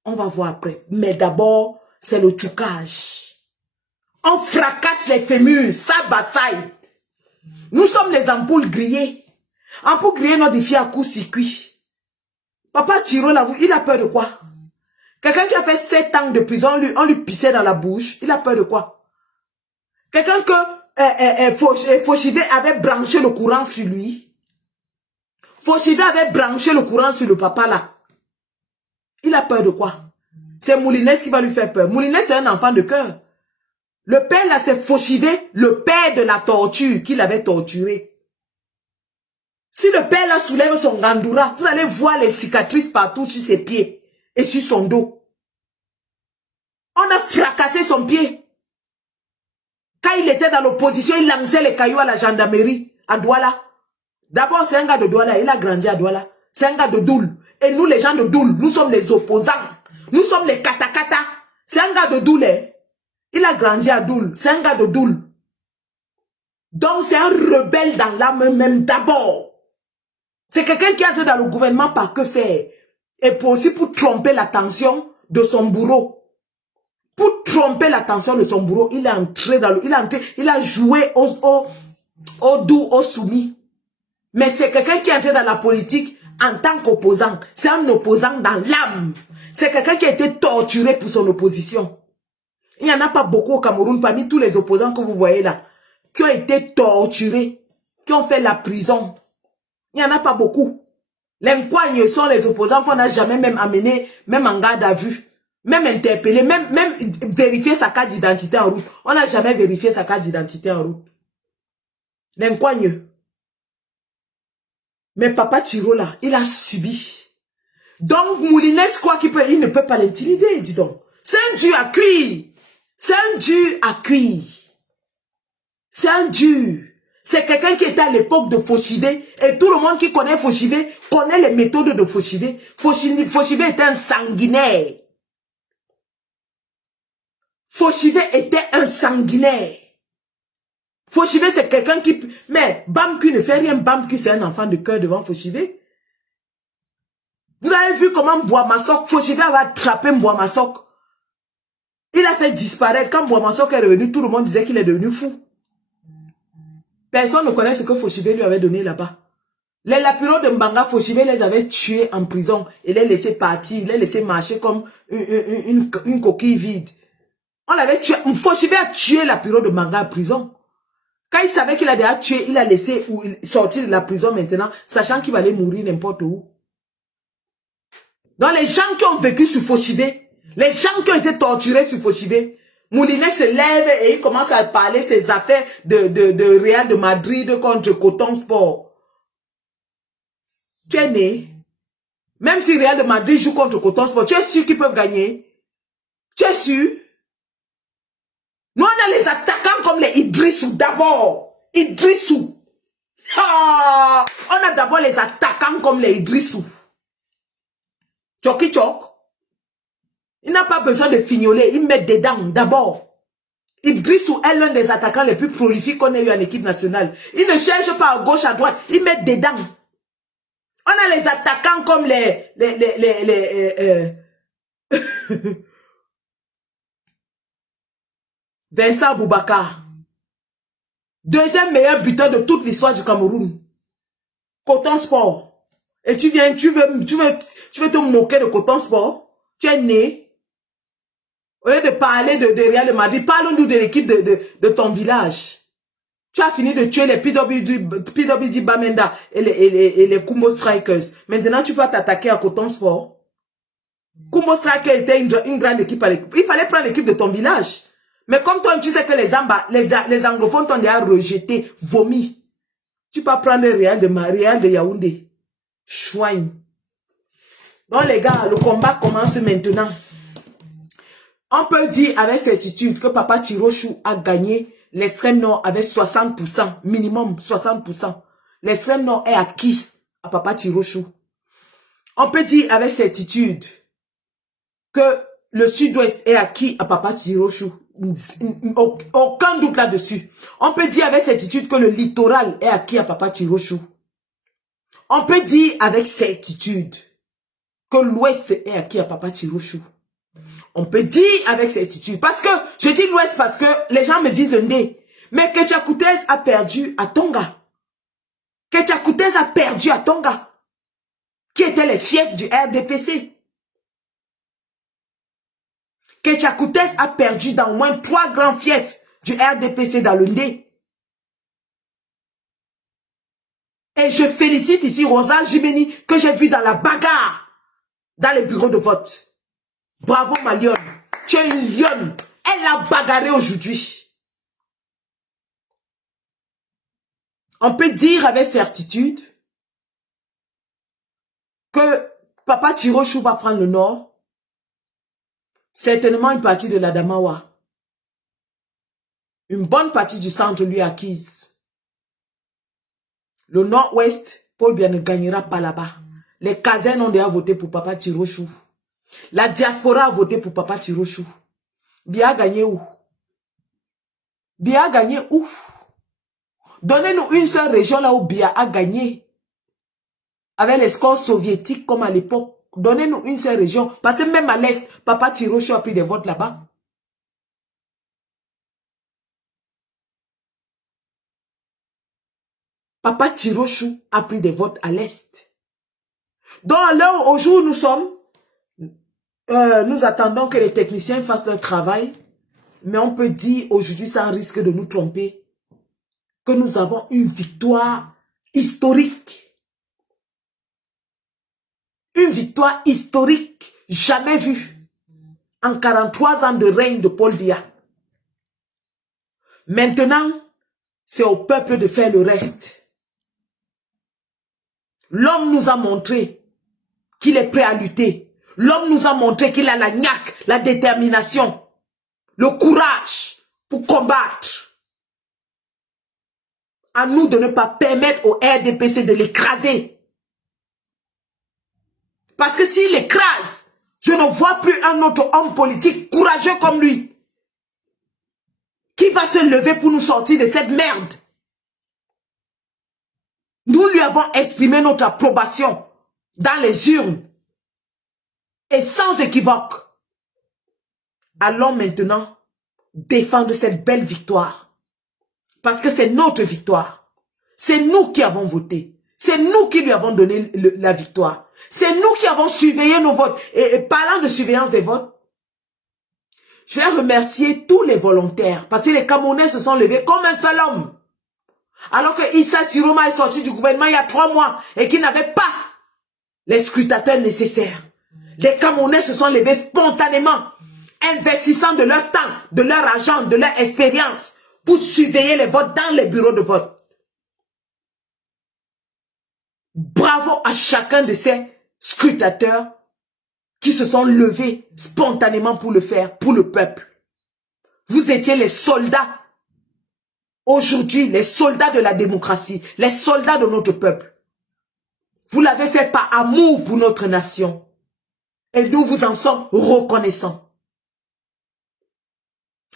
on va voir après. Mais d'abord, c'est le tchoukage. On fracasse les fémurs, ça bataille. Nous sommes les ampoules grillées. Ampoules grillées, notre défi à court-circuit. Papa Chiro, là, il a peur de quoi? Quelqu'un qui a fait 7 ans de prison, on lui pissait dans la bouche, il a peur de quoi? Quelqu'un que Fauchivé avait branché le courant sur lui. Fauchivé avait branché le courant sur le papa là. Il a peur de quoi? C'est Moulinès qui va lui faire peur. Moulinès, c'est un enfant de cœur. Le père là, c'est Fauchivé, le père de la torture, qui l'avait torturé. Si le père là soulève son gandoura, vous allez voir les cicatrices partout sur ses pieds et sur son dos. On a fracassé son pied. Quand il était dans l'opposition, il lançait les cailloux à la gendarmerie, à Douala. D'abord, c'est un gars de Douala, il a grandi à Douala. C'est un gars de Doul. Et nous, les gens de Doul, nous sommes les opposants. Nous sommes les katakata. C'est un gars de Doul, hein. Il a grandi à Doul. C'est un gars de Doul. Donc, c'est un rebelle dans l'âme même d'abord. C'est quelqu'un qui entre dans le gouvernement par que faire. Et aussi pour tromper l'attention de son bourreau. Pour tromper l'attention de son bourreau, il est entré dans le... Il a joué au doux, au soumis. Mais c'est quelqu'un qui est entré dans la politique en tant qu'opposant. C'est un opposant dans l'âme. C'est quelqu'un qui a été torturé pour son opposition. Il n'y en a pas beaucoup au Cameroun, parmi tous les opposants que vous voyez là, qui ont été torturés, qui ont fait la prison. Il n'y en a pas beaucoup. Les Nkwanye sont les opposants qu'on n'a jamais même amené, même en garde à vue, même interpellé, même vérifié sa carte d'identité en route. On n'a jamais vérifié sa carte d'identité en route. Les Nkwanye. Mais Papa Tiro là, il a subi. Donc Moulinex croit il ne peut pas l'intimider, dis donc. C'est un dur à cuire. C'est un dur à cuire. C'est un dur. C'est quelqu'un qui était à l'époque de Fauchivé. Et tout le monde qui connaît Fauchivé connaît les méthodes de Fauchivé. Fauchivé était un sanguinaire. Fauchivé était un sanguinaire. Fauchivé, c'est quelqu'un qui... Mais Bamku ne fait rien. Bamku, c'est un enfant de cœur devant Fauchivé. Vous avez vu comment Boamasok, Fauchivé avait attrapé Boamasok. Il a fait disparaître. Quand Boamasok est revenu, tout le monde disait qu'il est devenu fou. Personne ne connaît ce que Fauchivé lui avait donné là-bas. Les lapirons de Mbanga, Fauchivé les avait tués en prison et les laissait partir, les laissait marcher comme une coquille vide. On l'avait tué. Fauchivé a tué lapirons de Mbanga en prison. Quand il savait qu'il a déjà tué, il a laissé sortir de la prison maintenant, sachant qu'il allait mourir n'importe où. Donc les gens qui ont vécu sur Fauchivé, les gens qui ont été torturés sur Fauchivé, Moulinex se lève et il commence à parler ses affaires de Real de Madrid contre Coton Sport. Tu es né. Même si Real de Madrid joue contre Coton Sport, tu es sûr qu'ils peuvent gagner? Tu es sûr? Nous, on a les attaquants comme les Idrissou d'abord. Idrissou. Ah, on a d'abord les attaquants comme les Idrissou. Choki Chok. Il n'a pas besoin de fignoler, il met dedans d'abord. Idrissou est l'un des attaquants les plus prolifiques qu'on ait eu en équipe nationale. Il ne cherche pas à gauche, à droite, il met dedans. On a les attaquants comme les Vincent Boubacar. Deuxième meilleur buteur de toute l'histoire du Cameroun. Coton Sport. Et tu viens, tu veux te moquer de Coton Sport? Tu es né. Au lieu de parler de Real de Madrid, parle-nous de l'équipe de ton village. Tu as fini de tuer les PWD Bamenda et les Kumbo Strikers. Maintenant, tu vas t'attaquer à Coton Sport. Kumbo Strikers était une grande équipe à l'équipe. Il fallait prendre l'équipe de ton village. Mais comme toi, tu sais que les anglophones t'ont déjà rejeté, vomi. Tu peux prendre le Real de Yaoundé. Chouin. Donc les gars, le combat commence maintenant. On peut dire avec certitude que Papa Tirochou a gagné l'extrême nord avec 60%, minimum 60%. L'extrême nord est acquis à Papa Tirochou. On peut dire avec certitude que le sud-ouest est acquis à Papa Tirochou. Aucun doute là-dessus. On peut dire avec certitude que le littoral est acquis à Papa Tirochou. On peut dire avec certitude que l'ouest est acquis à Papa Tirochou. On peut dire avec certitude. Parce que, je dis l'ouest parce que les gens me disent le Ndé. Mais Ketchakoutez a perdu à Tonga. Ketchakoutez a perdu à Tonga. Qui étaient les fiefs du RDPC. Ketchakoutez a perdu dans au moins 3 grands fiefs du RDPC dans le Ndé. Et je félicite ici Rosa Jimeni que j'ai vu dans la bagarre dans les bureaux de vote. Bravo ma lionne. Tu es une lionne. Elle a bagarré aujourd'hui. On peut dire avec certitude que Papa Tirochou va prendre le nord. Certainement une partie de l'Adamawa. Une bonne partie du centre lui est acquise. Le nord-ouest, Paul Biya ne gagnera pas là-bas. Les casernes ont déjà voté pour Papa Tirochou. La diaspora a voté pour Papa Tirochou. Biya a gagné où? Biya a gagné où? Donnez-nous une seule région là où Biya a gagné. Avec les scores soviétiques comme à l'époque. Donnez-nous une seule région. Parce que même à l'Est, Papa Tirochou a pris des votes là-bas. Papa Tirochou a pris des votes à l'Est. Donc là, au jour où nous sommes, nous attendons que les techniciens fassent leur travail. Mais on peut dire aujourd'hui, sans risque de nous tromper, que nous avons une victoire historique. Une victoire historique, jamais vue. En 43 ans de règne de Paul Biya. Maintenant, c'est au peuple de faire le reste. L'homme nous a montré qu'il est prêt à lutter. L'homme nous a montré qu'il a la niaque, la détermination, le courage pour combattre. À nous de ne pas permettre au RDPC de l'écraser. Parce que s'il l'écrase, je ne vois plus un autre homme politique courageux comme lui qui va se lever pour nous sortir de cette merde. Nous lui avons exprimé notre approbation dans les urnes et sans équivoque. Allons maintenant défendre cette belle victoire. Parce que c'est notre victoire. C'est nous qui avons voté. C'est nous qui lui avons donné la victoire. C'est nous qui avons surveillé nos votes. Et parlant de surveillance des votes, je vais remercier tous les volontaires. Parce que les Camerounais se sont levés comme un seul homme. Alors que Issa Siroma est sorti du gouvernement il y a 3 mois et qu'il n'avait pas les scrutateurs nécessaires. Les Camerounais se sont levés spontanément, investissant de leur temps, de leur argent, de leur expérience pour surveiller les votes dans les bureaux de vote. Bravo à chacun de ces scrutateurs qui se sont levés spontanément pour le faire, pour le peuple. Vous étiez les soldats. Aujourd'hui, les soldats de la démocratie, les soldats de notre peuple. Vous l'avez fait par amour pour notre nation. Et nous vous en sommes reconnaissants.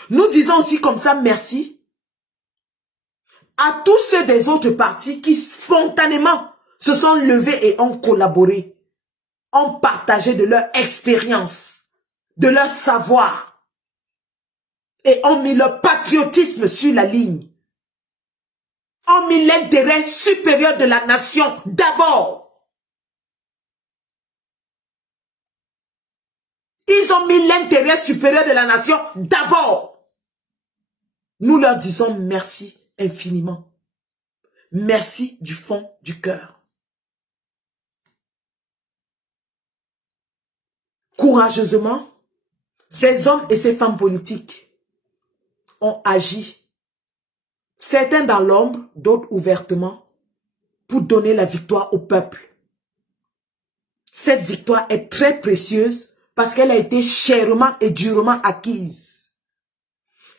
Nous disons aussi comme ça merci à tous ceux des autres partis qui spontanément se sont levés et ont collaboré, ont partagé de leur expérience, de leur savoir et ont mis leur patriotisme sur la ligne. Ont mis l'intérêt supérieur de la nation d'abord. Ils ont mis l'intérêt supérieur de la nation d'abord. Nous leur disons merci infiniment. Merci du fond du cœur. Courageusement, ces hommes et ces femmes politiques ont agi. Certains dans l'ombre, d'autres ouvertement, pour donner la victoire au peuple. Cette victoire est très précieuse parce qu'elle a été chèrement et durement acquise.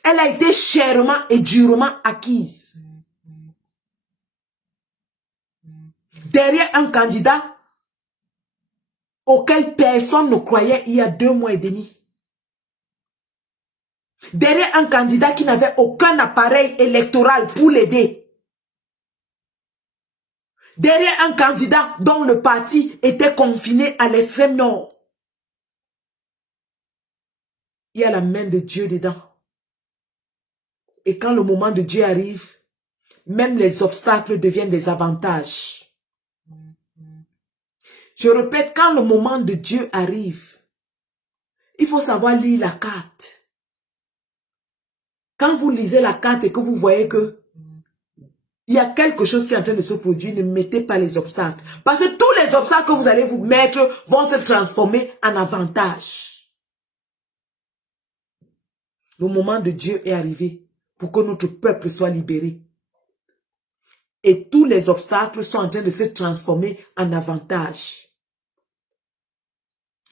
Elle a été chèrement et durement acquise. Derrière un candidat auquel personne ne croyait il y a 2 mois et demi. Derrière un candidat qui n'avait aucun appareil électoral pour l'aider. Derrière un candidat dont le parti était confiné à l'extrême nord. Il y a la main de Dieu dedans. Et quand le moment de Dieu arrive, même les obstacles deviennent des avantages. Je répète, quand le moment de Dieu arrive, il faut savoir lire la carte. Quand vous lisez la carte et que vous voyez que il y a quelque chose qui est en train de se produire, ne mettez pas les obstacles. Parce que tous les obstacles que vous allez vous mettre vont se transformer en avantages. Le moment de Dieu est arrivé pour que notre peuple soit libéré. Et tous les obstacles sont en train de se transformer en avantages.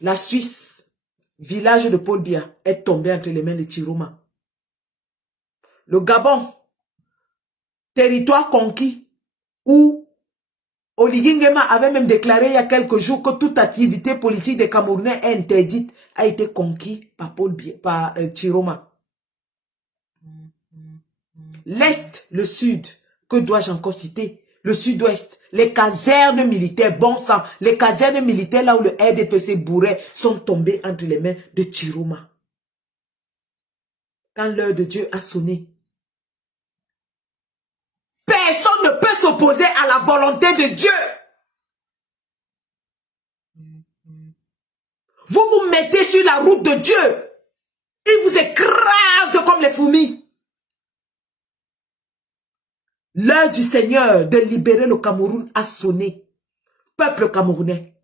La Suisse, village de Paul Biya, est tombé entre les mains de Chiroma. Le Gabon, territoire conquis, où Oligui Nguema avait même déclaré il y a quelques jours que toute activité politique des Camerounais est interdite, a été conquis par Chiroma. L'Est, le Sud, que dois-je encore citer? Le Sud-Ouest, les casernes militaires, bon sang, les casernes militaires là où le RDPC bourrait sont tombées entre les mains de Chiroma. Quand l'heure de Dieu a sonné, personne ne peut s'opposer à la volonté de Dieu. Vous vous mettez sur la route de Dieu. Il vous écrase comme les fourmis. L'heure du Seigneur de libérer le Cameroun a sonné. Peuple camerounais,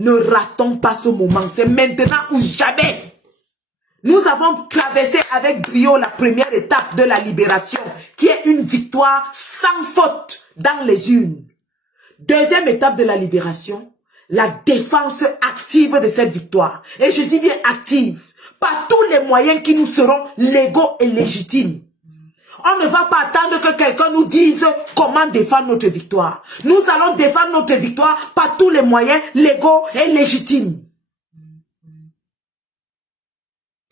Ne ratons pas ce moment. C'est maintenant ou jamais. Nous avons traversé avec brio la première étape de la libération, qui est une victoire sans faute dans les urnes. Deuxième étape de la libération, la défense active de cette victoire. Et je dis bien active, par tous les moyens qui nous seront légaux et légitimes. On ne va pas attendre que quelqu'un nous dise comment défendre notre victoire. Nous allons défendre notre victoire par tous les moyens légaux et légitimes.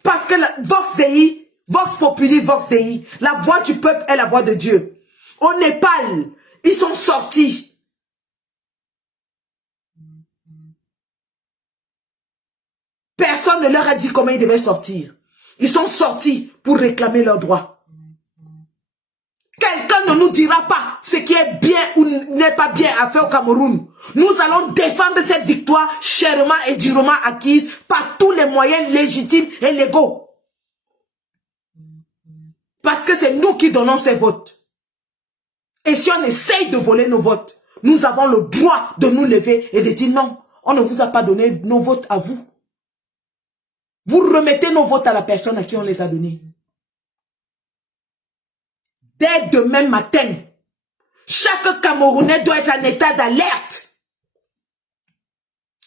Parce que Vox Dei, Vox Populi, Vox Dei, la voix du peuple est la voix de Dieu. Au Népal, ils sont sortis. Personne ne leur a dit comment ils devaient sortir. Ils sont sortis pour réclamer leurs droits. Quelqu'un ne nous dira pas ce qui est bien ou n'est pas bien à faire au Cameroun. Nous allons défendre cette victoire chèrement et durement acquise par tous les moyens légitimes et légaux. Parce que c'est nous qui donnons ces votes. Et si on essaye de voler nos votes, nous avons le droit de nous lever et de dire non, on ne vous a pas donné nos votes à vous. Vous remettez nos votes à la personne à qui on les a donnés. Dès demain matin, chaque Camerounais doit être en état d'alerte.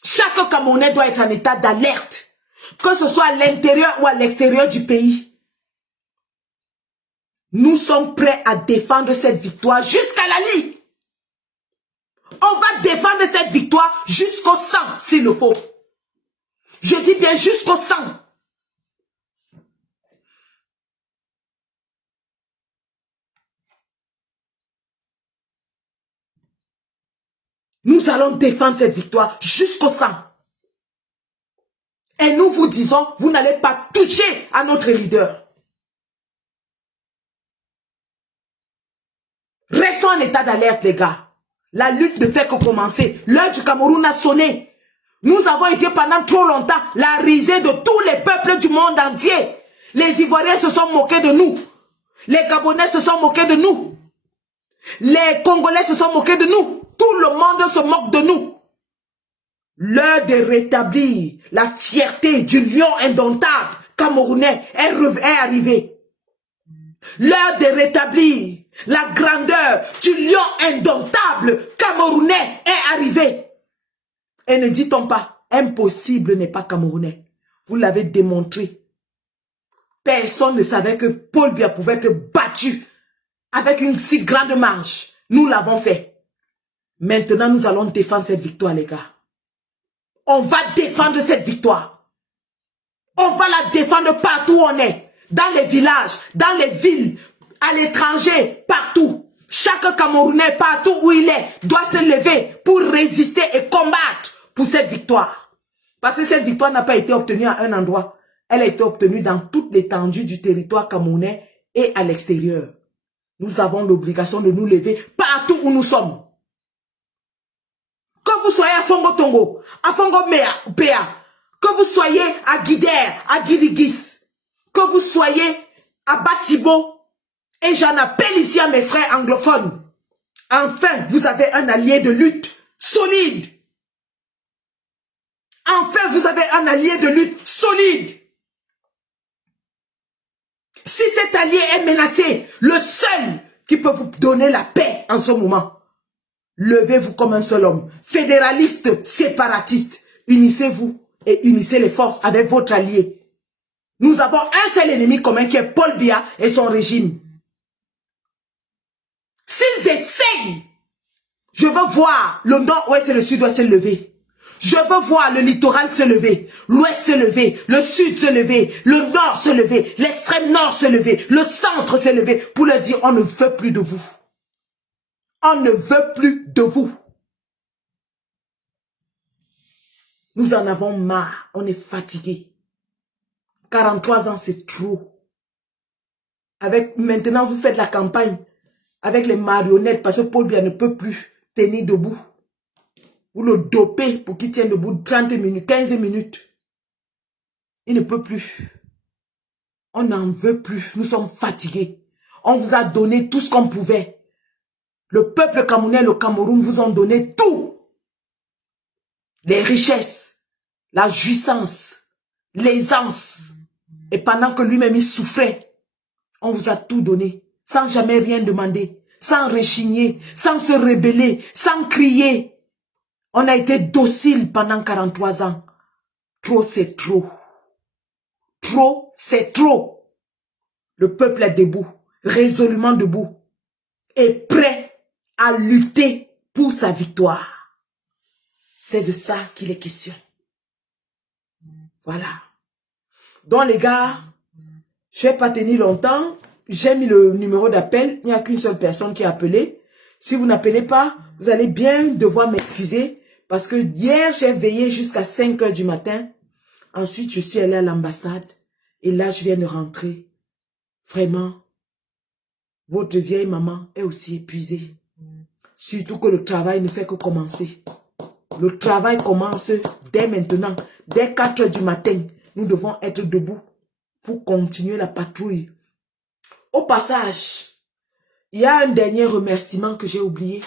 Chaque Camerounais doit être en état d'alerte. Que ce soit à l'intérieur ou à l'extérieur du pays. Nous sommes prêts à défendre cette victoire jusqu'à la lie. On va défendre cette victoire jusqu'au sang, s'il le faut. Je dis bien jusqu'au sang. Nous allons défendre cette victoire jusqu'au sang. Et nous vous disons, vous n'allez pas toucher à notre leader. Restons en état d'alerte, les gars. La lutte ne fait que commencer. L'heure du Cameroun a sonné. Nous avons été pendant trop longtemps la risée de tous les peuples du monde entier. Les Ivoiriens se sont moqués de nous. Les Gabonais se sont moqués de nous. Les Congolais se sont moqués de nous. Tout le monde se moque de nous. L'heure de rétablir la fierté du lion indomptable camerounais est arrivée. L'heure de rétablir la grandeur du lion indomptable camerounais est arrivée. Et ne dit-on pas, impossible n'est pas camerounais. Vous l'avez démontré. Personne ne savait que Paul Biya pouvait être battu avec une si grande marche. Nous l'avons fait. Maintenant, nous allons défendre cette victoire, les gars. On va défendre cette victoire. On va la défendre partout où on est. Dans les villages, dans les villes, à l'étranger, partout. Chaque Camerounais, partout où il est, doit se lever pour résister et combattre pour cette victoire. Parce que cette victoire n'a pas été obtenue à un endroit. Elle a été obtenue dans toute l'étendue du territoire camerounais et à l'extérieur. Nous avons l'obligation de nous lever partout où nous sommes. Que vous soyez à Fongo Tongo, à Fongo Béa, que vous soyez à Guider, à Guidigis, que vous soyez à Batibo, et j'en appelle ici à mes frères anglophones. Enfin, vous avez un allié de lutte solide. Enfin, vous avez un allié de lutte solide. Si cet allié est menacé, le seul qui peut vous donner la paix en ce moment, levez-vous comme un seul homme. Fédéraliste, séparatiste, unissez-vous et unissez les forces avec votre allié. Nous avons un seul ennemi commun qui est Paul Biya et son régime. S'ils essayent, je veux voir le nord-ouest et le sud-ouest se lever. Je veux voir le littoral se lever, l'ouest se lever, le sud se lever, le nord se lever, l'extrême nord se lever, le centre se lever pour leur dire on ne veut plus de vous. On ne veut plus de vous. Nous en avons marre, on est fatigué. 43 ans, c'est trop. Maintenant, vous faites la campagne avec les marionnettes parce que Paul Biya ne peut plus tenir debout. Vous le dopez pour qu'il tienne debout 30 minutes, 15 minutes. Il ne peut plus. On n'en veut plus. Nous sommes fatigués. On vous a donné tout ce qu'on pouvait. Le peuple camerounais et le Cameroun vous ont donné tout. les richesses, la jouissance, l'aisance. Et pendant que lui-même il souffrait, on vous a tout donné, sans jamais rien demander, sans rechigner, sans se rebeller, sans crier. On a été docile pendant 43 ans. Trop, c'est trop. Trop, c'est trop. Le peuple est debout, résolument debout, et prêt à lutter pour sa victoire. C'est de ça qu'il est question. Voilà. Donc les gars, je ne vais pas tenir longtemps. J'ai mis le numéro d'appel. Il n'y a qu'une seule personne qui a appelé. Si vous n'appelez pas, vous allez bien devoir m'excuser. Parce que hier, j'ai veillé jusqu'à 5 h du matin. Ensuite, je suis allée à l'ambassade. Et là, je viens de rentrer. Vraiment, votre vieille maman est aussi épuisée. Surtout que le travail ne fait que commencer. Le travail commence dès maintenant. Dès 4 h du matin, nous devons être debout pour continuer la patrouille. Au passage, il y a un dernier remerciement que j'ai oublié.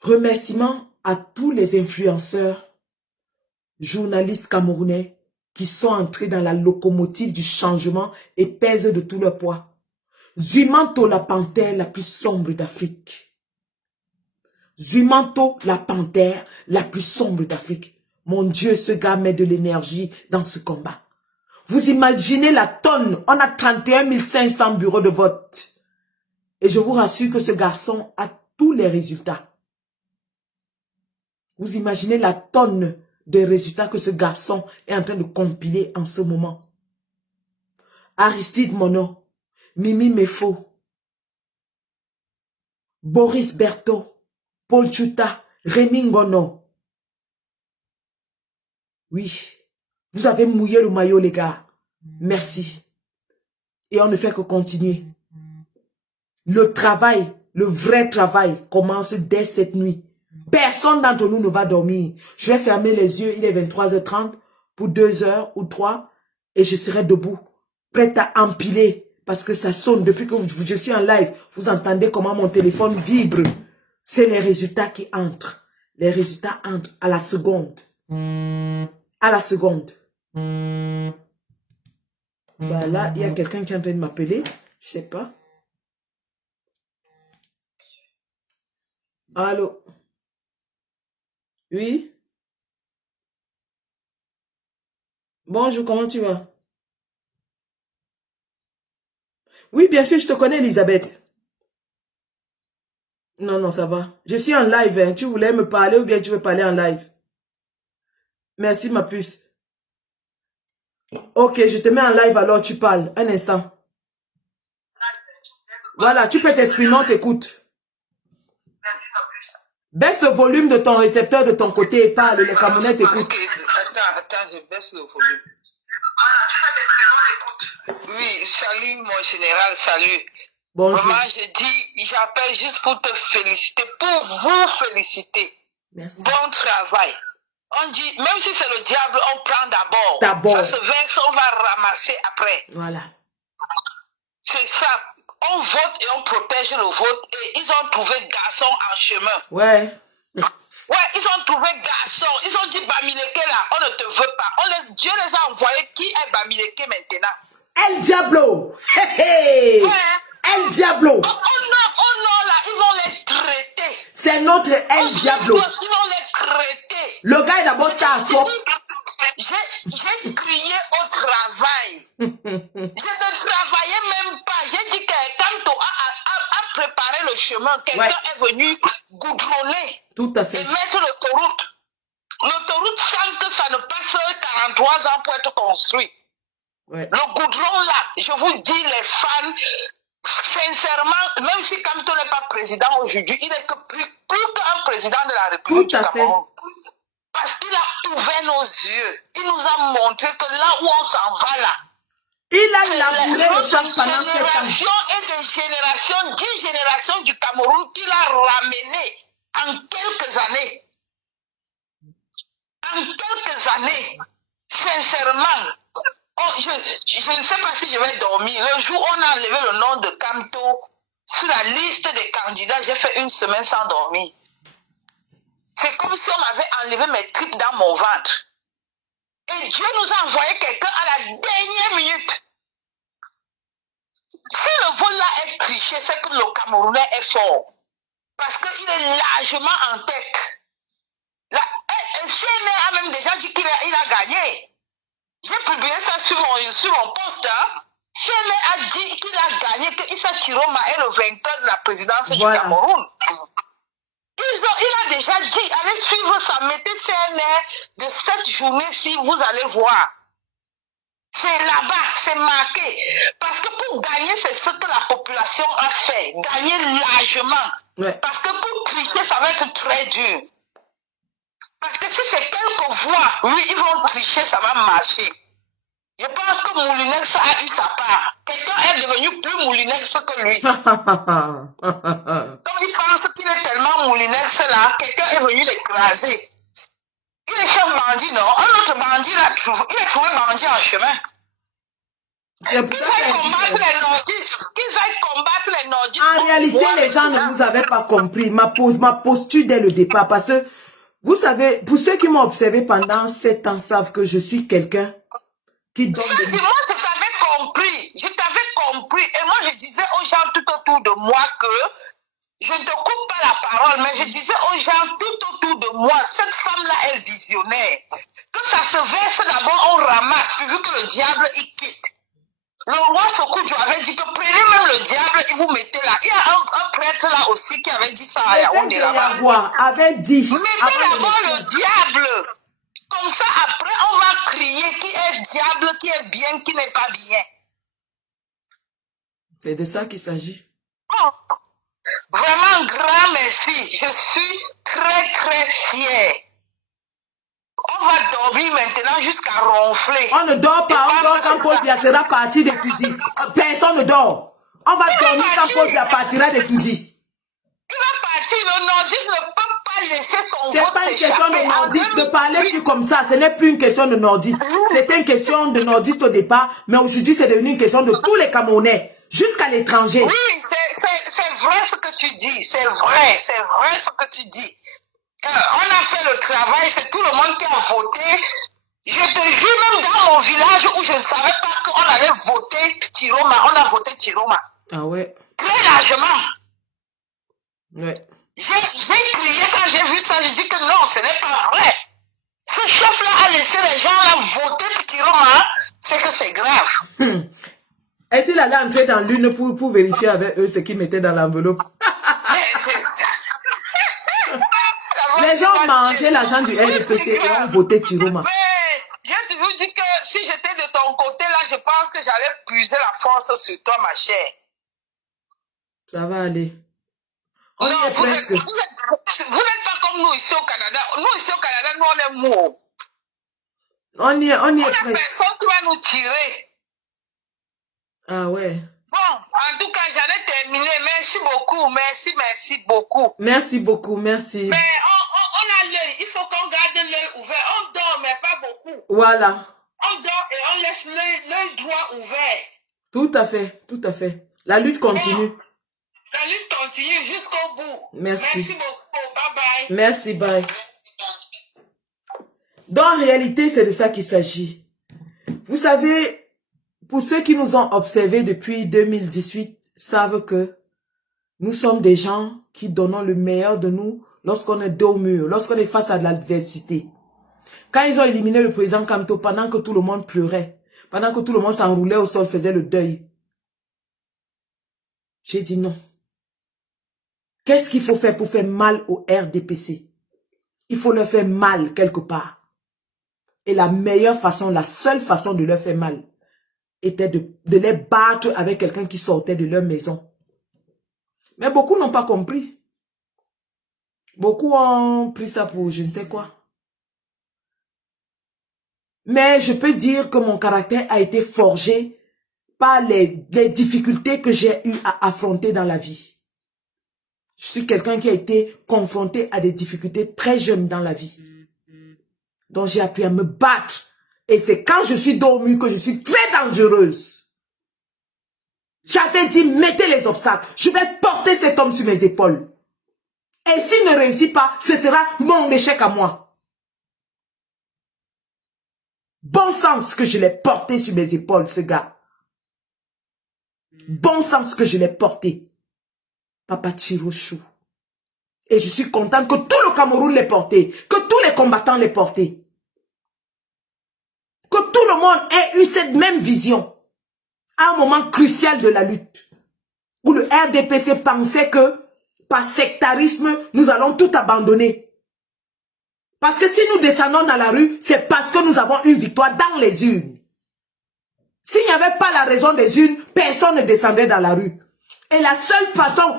Remerciement à tous les influenceurs, journalistes camerounais qui sont entrés dans la locomotive du changement et pèsent de tout leur poids. Zumanto, la panthère la plus sombre d'Afrique. Zumanto, la panthère la plus sombre d'Afrique. Mon Dieu, ce gars met de l'énergie dans ce combat. Vous imaginez la tonne. On a 31 500 bureaux de vote. Et je vous rassure que ce garçon a tous les résultats. Vous imaginez la tonne de résultats que ce garçon est en train de compiler en ce moment. Aristide Mono, Mimi Mefo, Boris Berthaud, Paul Chuta, Rémi Ngono. Oui, vous avez mouillé le maillot, les gars. Merci. Et on ne fait que continuer. Le travail, le vrai travail commence dès cette nuit. Personne d'entre nous ne va dormir. Je vais fermer les yeux, il est 23 h 30 pour 2 h ou 3 et je serai debout, prête à empiler parce que ça sonne depuis que je suis en live. Vous entendez comment mon téléphone vibre. C'est les résultats qui entrent. Les résultats entrent à la seconde. À la seconde. Bah là, il y a quelqu'un qui est en train de m'appeler. Je sais pas. Allô? Oui? Bonjour, comment tu vas? Oui, bien sûr, je te connais, Elisabeth. Non, non, ça va. Je suis en live, hein. Tu voulais me parler ou bien tu veux parler en live? Merci, ma puce. Ok, je te mets en live alors, tu parles. Un instant. Voilà, tu peux t'exprimer, on t'écoute. Baisse le volume de ton récepteur de ton côté et parle, les Camerounais t'écoutent. Ok, attends, je baisse le volume. Oui, salut mon général, salut. Bonjour. Maman, j'appelle juste pour te féliciter, pour vous féliciter. Merci. Bon travail. On dit, même si c'est le diable, on prend d'abord. D'abord. Ça se verse, on va ramasser après. Voilà. C'est ça. On vote et on protège le vote et ils ont trouvé garçon en chemin. Ouais. Ouais, ils ont trouvé garçon. Ils ont dit Bamileke là, on ne te veut pas. Dieu les a envoyés. Qui est Bamileke maintenant? El Diablo. Hey, hey. Ouais. El Diablo. Oh non, là, ils vont les traiter. C'est notre El Diablo. Ils vont les traiter. Le gars est d'abord tasso. J'ai crié au travail. Je ne travaillais même pas. J'ai dit que quand on a préparé le chemin, quelqu'un est venu goudronner. Tout à fait. Et mettre l'autoroute. L'autoroute sans que ça ne passe 43 ans pour être construit. Ouais. Le goudron là, je vous dis les fans, sincèrement, même si Kamto n'est pas président aujourd'hui, il est que plus qu'un président de la République du Cameroun. Parce qu'il a ouvert nos yeux. Il nous a montré que là où on s'en va là, il a labouré le champ pendant 7 ans. Génération et des générations, 10 générations du Cameroun qu'il a ramené en quelques années. En quelques années, sincèrement, je ne sais pas si je vais dormir. Le jour où on a enlevé le nom de Kamto sur la liste des candidats, j'ai fait 1 semaine sans dormir. C'est comme si on m'avait enlevé mes tripes dans mon ventre. Et Dieu nous a envoyé quelqu'un à la dernière minute. Si le vol là est triché, c'est que le Camerounais est fort. Parce qu'il est largement en tête. CNN a même déjà dit qu'il a gagné. J'ai publié ça sur mon post. Hein. CNN a dit qu'il a gagné, que Issa Chiroma est le vainqueur de la présidence du Cameroun. Il a déjà dit, allez suivre ça, mettez CNN de cette journée-ci, vous allez voir. C'est là-bas, c'est marqué. Parce que pour gagner, c'est ce que la population a fait. Gagner largement. Ouais. Parce que pour tricher, ça va être très dur. Parce que si c'est quelques voix, oui, ils vont tricher, ça va marcher. Je pense que Moulinex a eu sa part. Quelqu'un est devenu plus Moulinex que lui. Comme il pense qu'il est tellement Moulinex là, quelqu'un est venu l'écraser. Il est chef bandit, non? Un autre bandit, il a trouvé bandit en chemin. Qu'ils aillent combattre les nordistes. En réalité, les gens ne vous avaient pas compris ma posture dès le départ. Parce que, vous savez, pour ceux qui m'ont observé pendant 7 ans savent que je suis quelqu'un qui donne... Moi, je t'avais compris. Et moi, je disais aux gens tout autour de moi que je ne te coupe pas la parole, mais je disais aux gens tout autour de moi, cette femme-là est visionnaire. Que ça se verse d'abord, on ramasse, puis vu que le diable, il quitte. Le roi Sokoudjo avait dit que prenez même le diable et vous mettez là. Il y a un prêtre là aussi qui avait dit ça à Yaoundé là-bas. Avait dit. Mettez d'abord le diable. Comme ça, après, on va crier qui est diable, qui est bien, qui n'est pas bien. C'est de ça qu'il s'agit. Oh. Vraiment grand merci. Je suis très très fière. On va dormir maintenant jusqu'à ronfler. On ne dort pas. On dort quand Paul Biya sera parti d'étudier. Personne ne dort. On va dormir quand Paul Biya partira d'étudier. Il va partir. Le nordiste ne peut pas laisser son vote. C'est pas une question de nordiste. Ne parlez plus comme ça. Ce n'est plus une question de nordiste. C'était une question de nordiste au départ. Mais aujourd'hui, c'est devenu une question de tous les Camerounais. Jusqu'à l'étranger. Oui, c'est vrai ce que tu dis. C'est vrai ce que tu dis. On a fait le travail, c'est tout le monde qui a voté. Je te jure, même dans mon village où je ne savais pas qu'on allait voter Chiroma, on a voté Chiroma. Ah ouais. Très largement. Ouais. J'ai crié quand j'ai vu ça, j'ai dit que non, ce n'est pas vrai. Ce chef-là a laissé les gens là voter pour Chiroma, c'est que c'est grave. Est-ce qu'il allait entrer dans l'une pour vérifier avec eux ce qu'ils mettaient dans l'enveloppe? C'est ça. Les gens mangeaient l'argent du RDPC et ont voté Chiroma. Mais je vous dis que si j'étais de ton côté là, je pense que j'allais puiser la force sur toi, ma chère. Ça va aller. On non, est presque. Vous n'êtes pas comme nous ici au Canada. Nous ici au Canada, nous on est mou. On y est presque. Personne qui va nous tirer. Ah ouais. Bon, en tout cas, j'en ai terminé. Merci beaucoup. Merci beaucoup. Merci beaucoup, merci. Mais on a l'œil. Il faut qu'on garde l'œil ouvert. On dort, mais pas beaucoup. Voilà. On dort et on laisse l'œil droit ouvert. Tout à fait, tout à fait. La lutte continue. Bon, la lutte continue jusqu'au bout. Merci. Merci beaucoup. Bye bye. Merci, bye. Donc, en réalité, c'est de ça qu'il s'agit. Vous savez, pour ceux qui nous ont observés depuis 2018, savent que nous sommes des gens qui donnons le meilleur de nous lorsqu'on est dos au mur, lorsqu'on est face à de l'adversité. Quand ils ont éliminé le président Kamto, pendant que tout le monde pleurait, pendant que tout le monde s'enroulait au sol, faisait le deuil, j'ai dit non. Qu'est-ce qu'il faut faire pour faire mal au RDPC? Il faut leur faire mal quelque part. Et la meilleure façon, la seule façon de leur faire mal, était de les battre avec quelqu'un qui sortait de leur maison. Mais beaucoup n'ont pas compris. Beaucoup ont pris ça pour je ne sais quoi. Mais je peux dire que mon caractère a été forgé par les difficultés que j'ai eu à affronter dans la vie. Je suis quelqu'un qui a été confronté à des difficultés très jeunes dans la vie. Donc j'ai appris à me battre. Et c'est quand je suis dormue que je suis très dangereuse. J'avais dit, mettez les obstacles. Je vais porter cet homme sur mes épaules. Et s'il ne réussit pas, ce sera mon échec à moi. Bon sens que je l'ai porté sur mes épaules, ce gars. Bon sens que je l'ai porté. Papa Chirochou. Et je suis contente que tout le Cameroun l'ait porté. Que tous les combattants l'aient porté. Que tout le monde ait eu cette même vision. À un moment crucial de la lutte. Où le RDPC pensait que, par sectarisme, nous allons tout abandonner. Parce que si nous descendons dans la rue, c'est parce que nous avons une victoire dans les urnes. S'il n'y avait pas la raison des urnes, personne ne descendrait dans la rue. Et la seule façon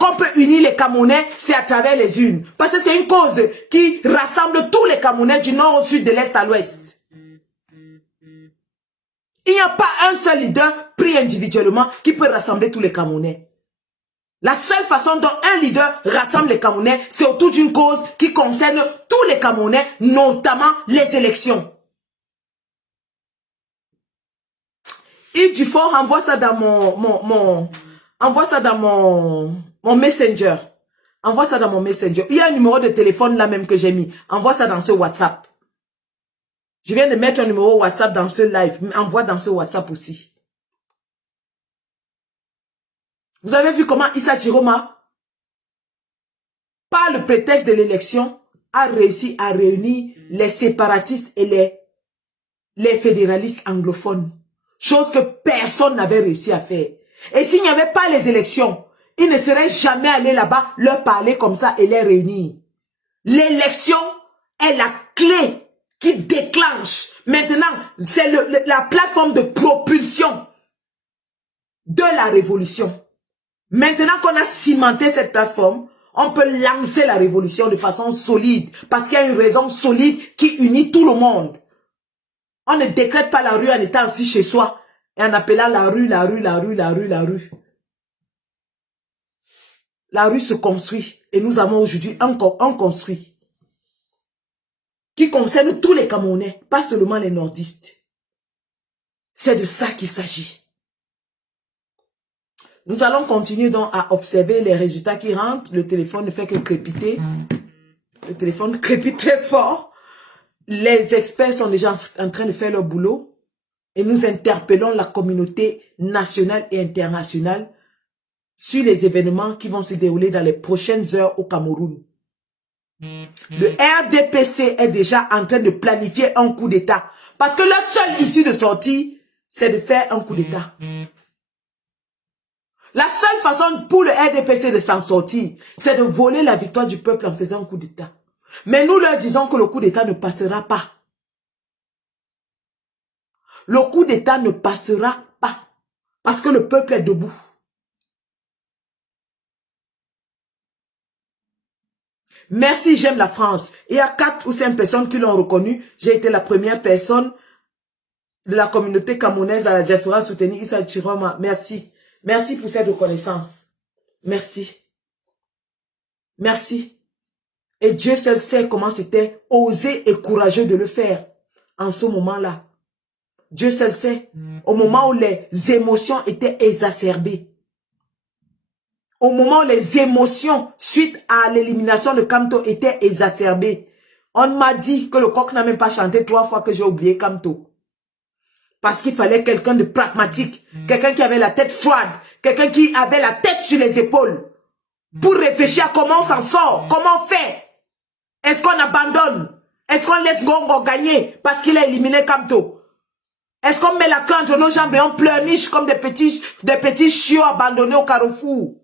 qu'on peut unir les Camerounais, c'est à travers les urnes. Parce que c'est une cause qui rassemble tous les Camerounais du nord au sud, de l'est à l'ouest. Il n'y a pas un seul leader pris individuellement qui peut rassembler tous les Camerounais. La seule façon dont un leader rassemble les Camerounais, c'est autour d'une cause qui concerne tous les Camerounais, notamment les élections. Yves Dufault, envoie ça dans envoie ça dans mon Messenger. Envoie ça dans mon Messenger. Il y a un numéro de téléphone là même que j'ai mis. Envoie ça dans ce WhatsApp. Je viens de mettre un numéro WhatsApp dans ce live. Mais envoie dans ce WhatsApp aussi. Vous avez vu comment Issa Chiroma, par le prétexte de l'élection, a réussi à réunir les séparatistes et les fédéralistes anglophones. Chose que personne n'avait réussi à faire. Et s'il n'y avait pas les élections, il ne serait jamais allé là-bas leur parler comme ça et les réunir. L'élection est la clé qui déclenche. Maintenant, c'est la plateforme de propulsion de la révolution. Maintenant qu'on a cimenté cette plateforme, on peut lancer la révolution de façon solide. Parce qu'il y a une raison solide qui unit tout le monde. On ne décrète pas la rue en étant assis chez soi et en appelant la rue, la rue, la rue, la rue, la rue. La rue se construit et nous avons aujourd'hui un construit qui concerne tous les Camerounais, pas seulement les nordistes. C'est de ça qu'il s'agit. Nous allons continuer donc à observer les résultats qui rentrent. Le téléphone ne fait que crépiter. Le téléphone crépite très fort. Les experts sont déjà en train de faire leur boulot. Et nous interpellons la communauté nationale et internationale sur les événements qui vont se dérouler dans les prochaines heures au Cameroun. Le RDPC est déjà en train de planifier un coup d'État. Parce que la seule issue de sortie, c'est de faire un coup d'État. La seule façon pour le RDPC de s'en sortir, c'est de voler la victoire du peuple en faisant un coup d'État. Mais nous leur disons que le coup d'État ne passera pas. Le coup d'État ne passera pas. Parce que le peuple est debout. Merci, j'aime la France. Il y a 4 ou 5 personnes qui l'ont reconnu. J'ai été la première personne de la communauté camerounaise à la diaspora à soutenir Issa Chiroma. Merci. Merci pour cette reconnaissance. Merci. Merci. Et Dieu seul sait comment c'était osé et courageux de le faire en ce moment-là. Dieu seul sait. Au moment où les émotions étaient exacerbées. Au moment où les émotions suite à l'élimination de Kamto étaient exacerbées. On m'a dit que le coq n'a même pas chanté 3 fois que j'ai oublié Kamto. Parce qu'il fallait quelqu'un de pragmatique, quelqu'un qui avait la tête froide, quelqu'un qui avait la tête sur les épaules, pour réfléchir à comment on s'en sort, comment on fait. Est-ce qu'on abandonne? Est-ce qu'on laisse Gongo gagner parce qu'il a éliminé Kamto? Est-ce qu'on met la queue entre nos jambes et on pleurniche comme des petits chiots abandonnés au carrefour?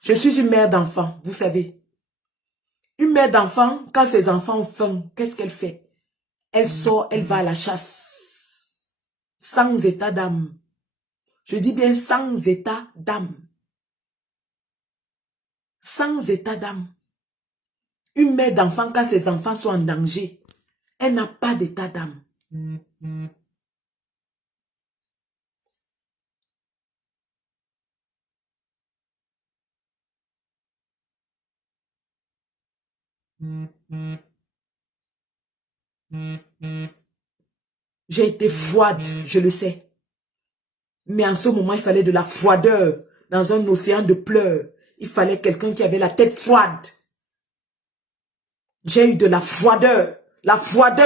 Je suis une mère d'enfant, vous savez. Une mère d'enfant, quand ses enfants ont faim, qu'est-ce qu'elle fait? Elle sort, elle va à la chasse. Sans état d'âme. Je dis bien sans état d'âme. Sans état d'âme. Une mère d'enfant, quand ses enfants sont en danger, elle n'a pas d'état d'âme. J'ai été froide, je le sais. Mais en ce moment, il fallait de la froideur dans un océan de pleurs. Il fallait quelqu'un qui avait la tête froide. J'ai eu de la froideur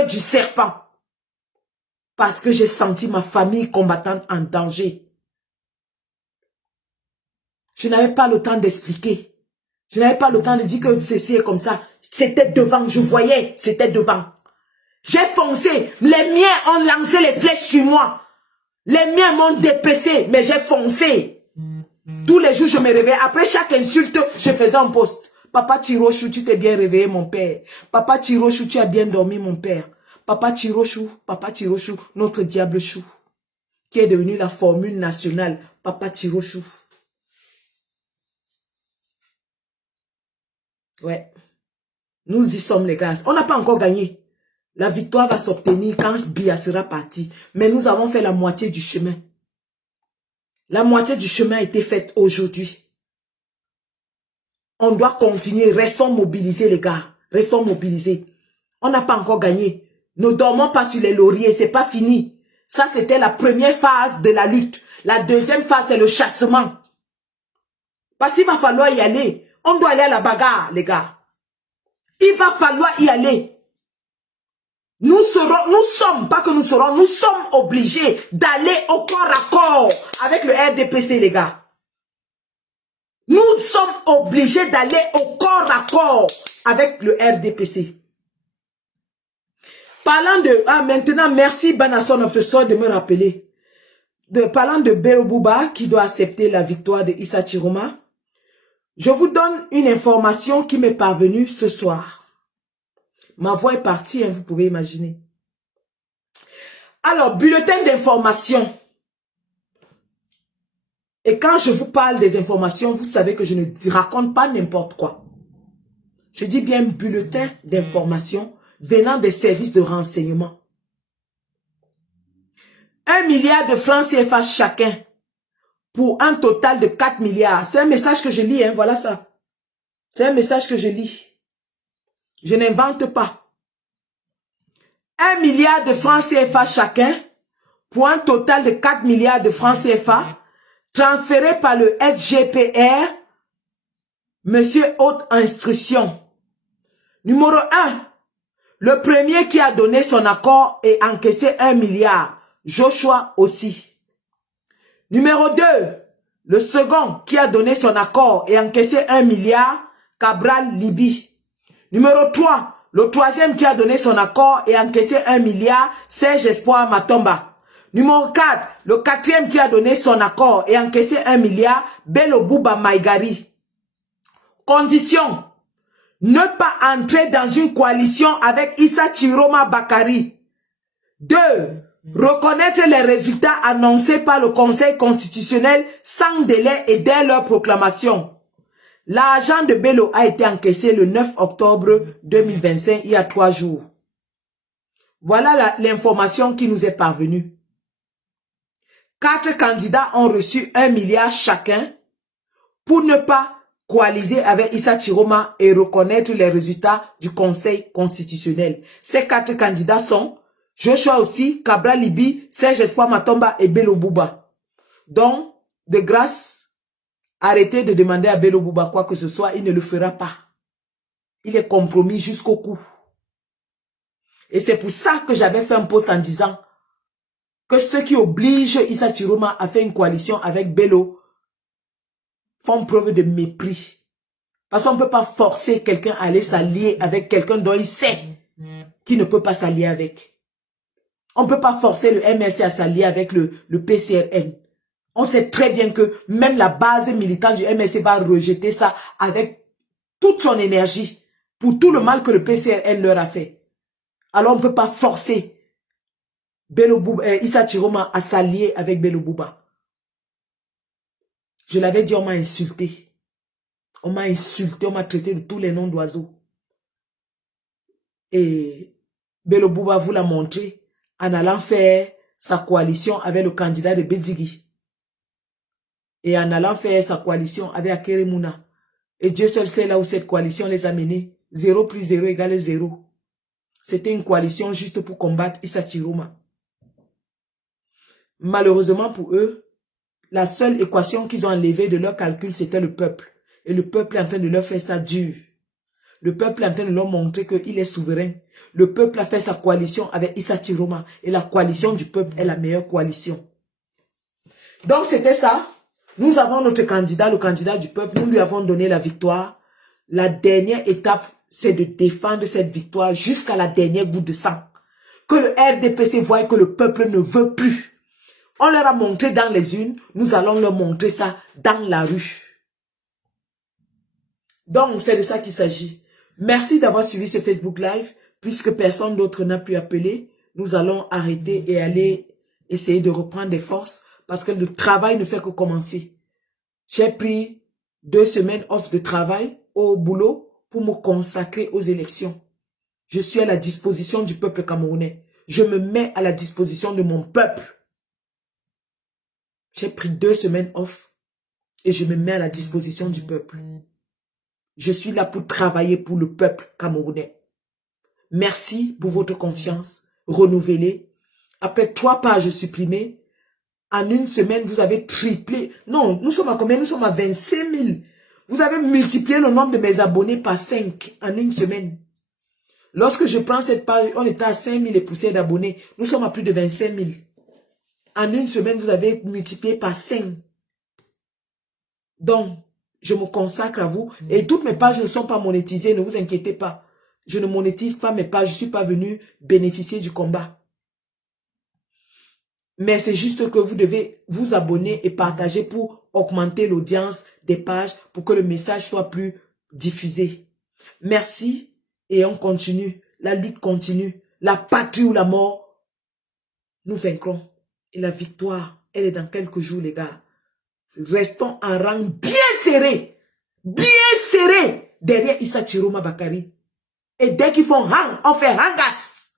du serpent. Parce que j'ai senti ma famille combattante en danger. Je n'avais pas le temps d'expliquer. Je n'avais pas le temps de dire que ceci est comme ça. C'était devant, je voyais, c'était devant. J'ai foncé. Les miens ont lancé les flèches sur moi. Les miens m'ont dépecé, mais j'ai foncé. Tous les jours, je me réveillais. Après chaque insulte, je faisais un post. Papa Tirochou, tu t'es bien réveillé, mon père. Papa Tirochou, tu as bien dormi, mon père. Papa Tirochou, notre diable chou, qui est devenu la formule nationale. Papa Tirochou. Ouais. Nous y sommes, les gars. On n'a pas encore gagné. La victoire va s'obtenir quand Bia sera parti. Mais nous avons fait la moitié du chemin. La moitié du chemin a été faite aujourd'hui. On doit continuer. Restons mobilisés, les gars. Restons mobilisés. On n'a pas encore gagné. Ne dormons pas sur les lauriers. C'est pas fini. Ça, c'était la première phase de la lutte. La deuxième phase, c'est le chassement. Parce qu'il va falloir y aller. On doit aller à la bagarre, les gars. Il va falloir y aller. Nous sommes obligés d'aller au corps à corps avec le RDPC, les gars. Nous sommes obligés d'aller au corps à corps avec le RDPC. Parlant de... Ah, maintenant, merci Banasson of the Soul de me rappeler. Parlant de Bello Bouba qui doit accepter la victoire de Issa Chiroma, je vous donne une information qui m'est parvenue ce soir. Ma voix est partie, hein, vous pouvez imaginer. Alors, bulletin d'information. Et quand je vous parle des informations, vous savez que je ne raconte pas n'importe quoi. Je dis bien bulletin d'information venant des services de renseignement. 1 milliard de francs CFA chacun pour un total de 4 milliards. C'est un message que je lis, hein, voilà ça. C'est un message que je lis. Je n'invente pas. 1 milliard de francs CFA chacun pour un total de 4 milliards de francs CFA transférés par le SGPR, Monsieur Haute Instruction. Numéro 1, le premier qui a donné son accord et encaissé 1 milliard, Joshua aussi. Numéro 2, le second qui a donné son accord et encaissé 1 milliard, Cabral Libi. Numéro 3, le troisième qui a donné son accord et encaissé 1 milliard, Serge Espoir Matomba. Numéro 4, le quatrième qui a donné son accord et encaissé 1 milliard, Bello Bouba Maïgari. Condition, ne pas entrer dans une coalition avec Issa Chiroma Bakari. 2. Reconnaître les résultats annoncés par le Conseil constitutionnel sans délai et dès leur proclamation. L'argent de Bello a été encaissé le 9 octobre 2025, il y a 3 jours. Voilà l'information qui nous est parvenue. 4 candidats ont reçu 1 milliard chacun pour ne pas coaliser avec Issa Chiroma et reconnaître les résultats du Conseil constitutionnel. Ces 4 candidats sont Joshua aussi, Cabral Libi, Serge Espoir Matomba et Bello Bouba. Donc, de grâce, arrêtez de demander à Bello Bouba quoi que ce soit, il ne le fera pas. Il est compromis jusqu'au cou. Et c'est pour ça que j'avais fait un post en disant que ceux qui obligent Issa Chiroma à faire une coalition avec Bello font preuve de mépris. Parce qu'on ne peut pas forcer quelqu'un à aller s'allier avec quelqu'un dont il sait qu'il ne peut pas s'allier avec. On ne peut pas forcer le MRC à s'allier avec le PCRN. On sait très bien que même la base militante du MRC va rejeter ça avec toute son énergie pour tout le mal que le PCRN leur a fait. Alors on ne peut pas forcer Bello Bouba, Issa Chiroma à s'allier avec Bello Bouba. Je l'avais dit, on m'a insulté. On m'a insulté, on m'a traité de tous les noms d'oiseaux. Et Bello Bouba vous l'a montré en allant faire sa coalition avec le candidat de Bézigui. Et en allant faire sa coalition avec Akere Mouna. Et Dieu seul sait là où cette coalition les a menés. 0 plus 0 égale 0. C'était une coalition juste pour combattre Issa Chiroma. Malheureusement pour eux, la seule équation qu'ils ont enlevée de leur calcul, c'était le peuple. Et le peuple est en train de leur faire ça dur. Le peuple est en train de leur montrer qu'il est souverain. Le peuple a fait sa coalition avec Issa Chiroma. Et la coalition du peuple est la meilleure coalition. Donc c'était ça. Nous avons notre candidat, le candidat du peuple. Nous lui avons donné la victoire. La dernière étape, c'est de défendre cette victoire jusqu'à la dernière goutte de sang. Que le RDPC voie que le peuple ne veut plus. On leur a montré dans les urnes. Nous allons leur montrer ça dans la rue. Donc, c'est de ça qu'il s'agit. Merci d'avoir suivi ce Facebook Live. Puisque personne d'autre n'a pu appeler, nous allons arrêter et aller essayer de reprendre des forces parce que le travail ne fait que commencer. J'ai pris 2 semaines off de travail au boulot pour me consacrer aux élections. Je suis à la disposition du peuple camerounais. Je me mets à la disposition de mon peuple. J'ai pris 2 semaines off et je me mets à la disposition du peuple. Je suis là pour travailler pour le peuple camerounais. Merci pour votre confiance renouvelée. Après 3 pages supprimées, en une semaine, vous avez triplé. Non, nous sommes à combien? Nous sommes à 25 000. Vous avez multiplié le nombre de mes abonnés par 5 en une semaine. Lorsque je prends cette page, on était à 5 000 et poussières d'abonnés. Nous sommes à plus de 25 000. En une semaine, vous avez multiplié par 5. Donc, je me consacre à vous. Et toutes mes pages ne sont pas monétisées, ne vous inquiétez pas. Je ne monétise pas mes pages, je ne suis pas venu bénéficier du combat. Mais c'est juste que vous devez vous abonner et partager pour augmenter l'audience des pages, pour que le message soit plus diffusé. Merci et on continue. La lutte continue. La patrie ou la mort, nous vaincrons. Et la victoire, elle est dans quelques jours, les gars. Restons en rang bien serré derrière Issa Chiroma Bakari. Et dès qu'ils font hang, on fait hangas.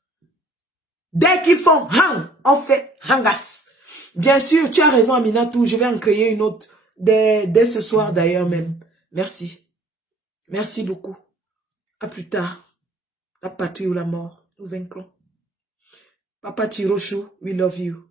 Dès qu'ils font hang, on fait hangas. Bien sûr, tu as raison Aminatou, je vais en créer une autre dès ce soir d'ailleurs même. Merci. Merci beaucoup. À plus tard. La patrie ou la mort, nous vaincrons. Papa Tirochou, we love you.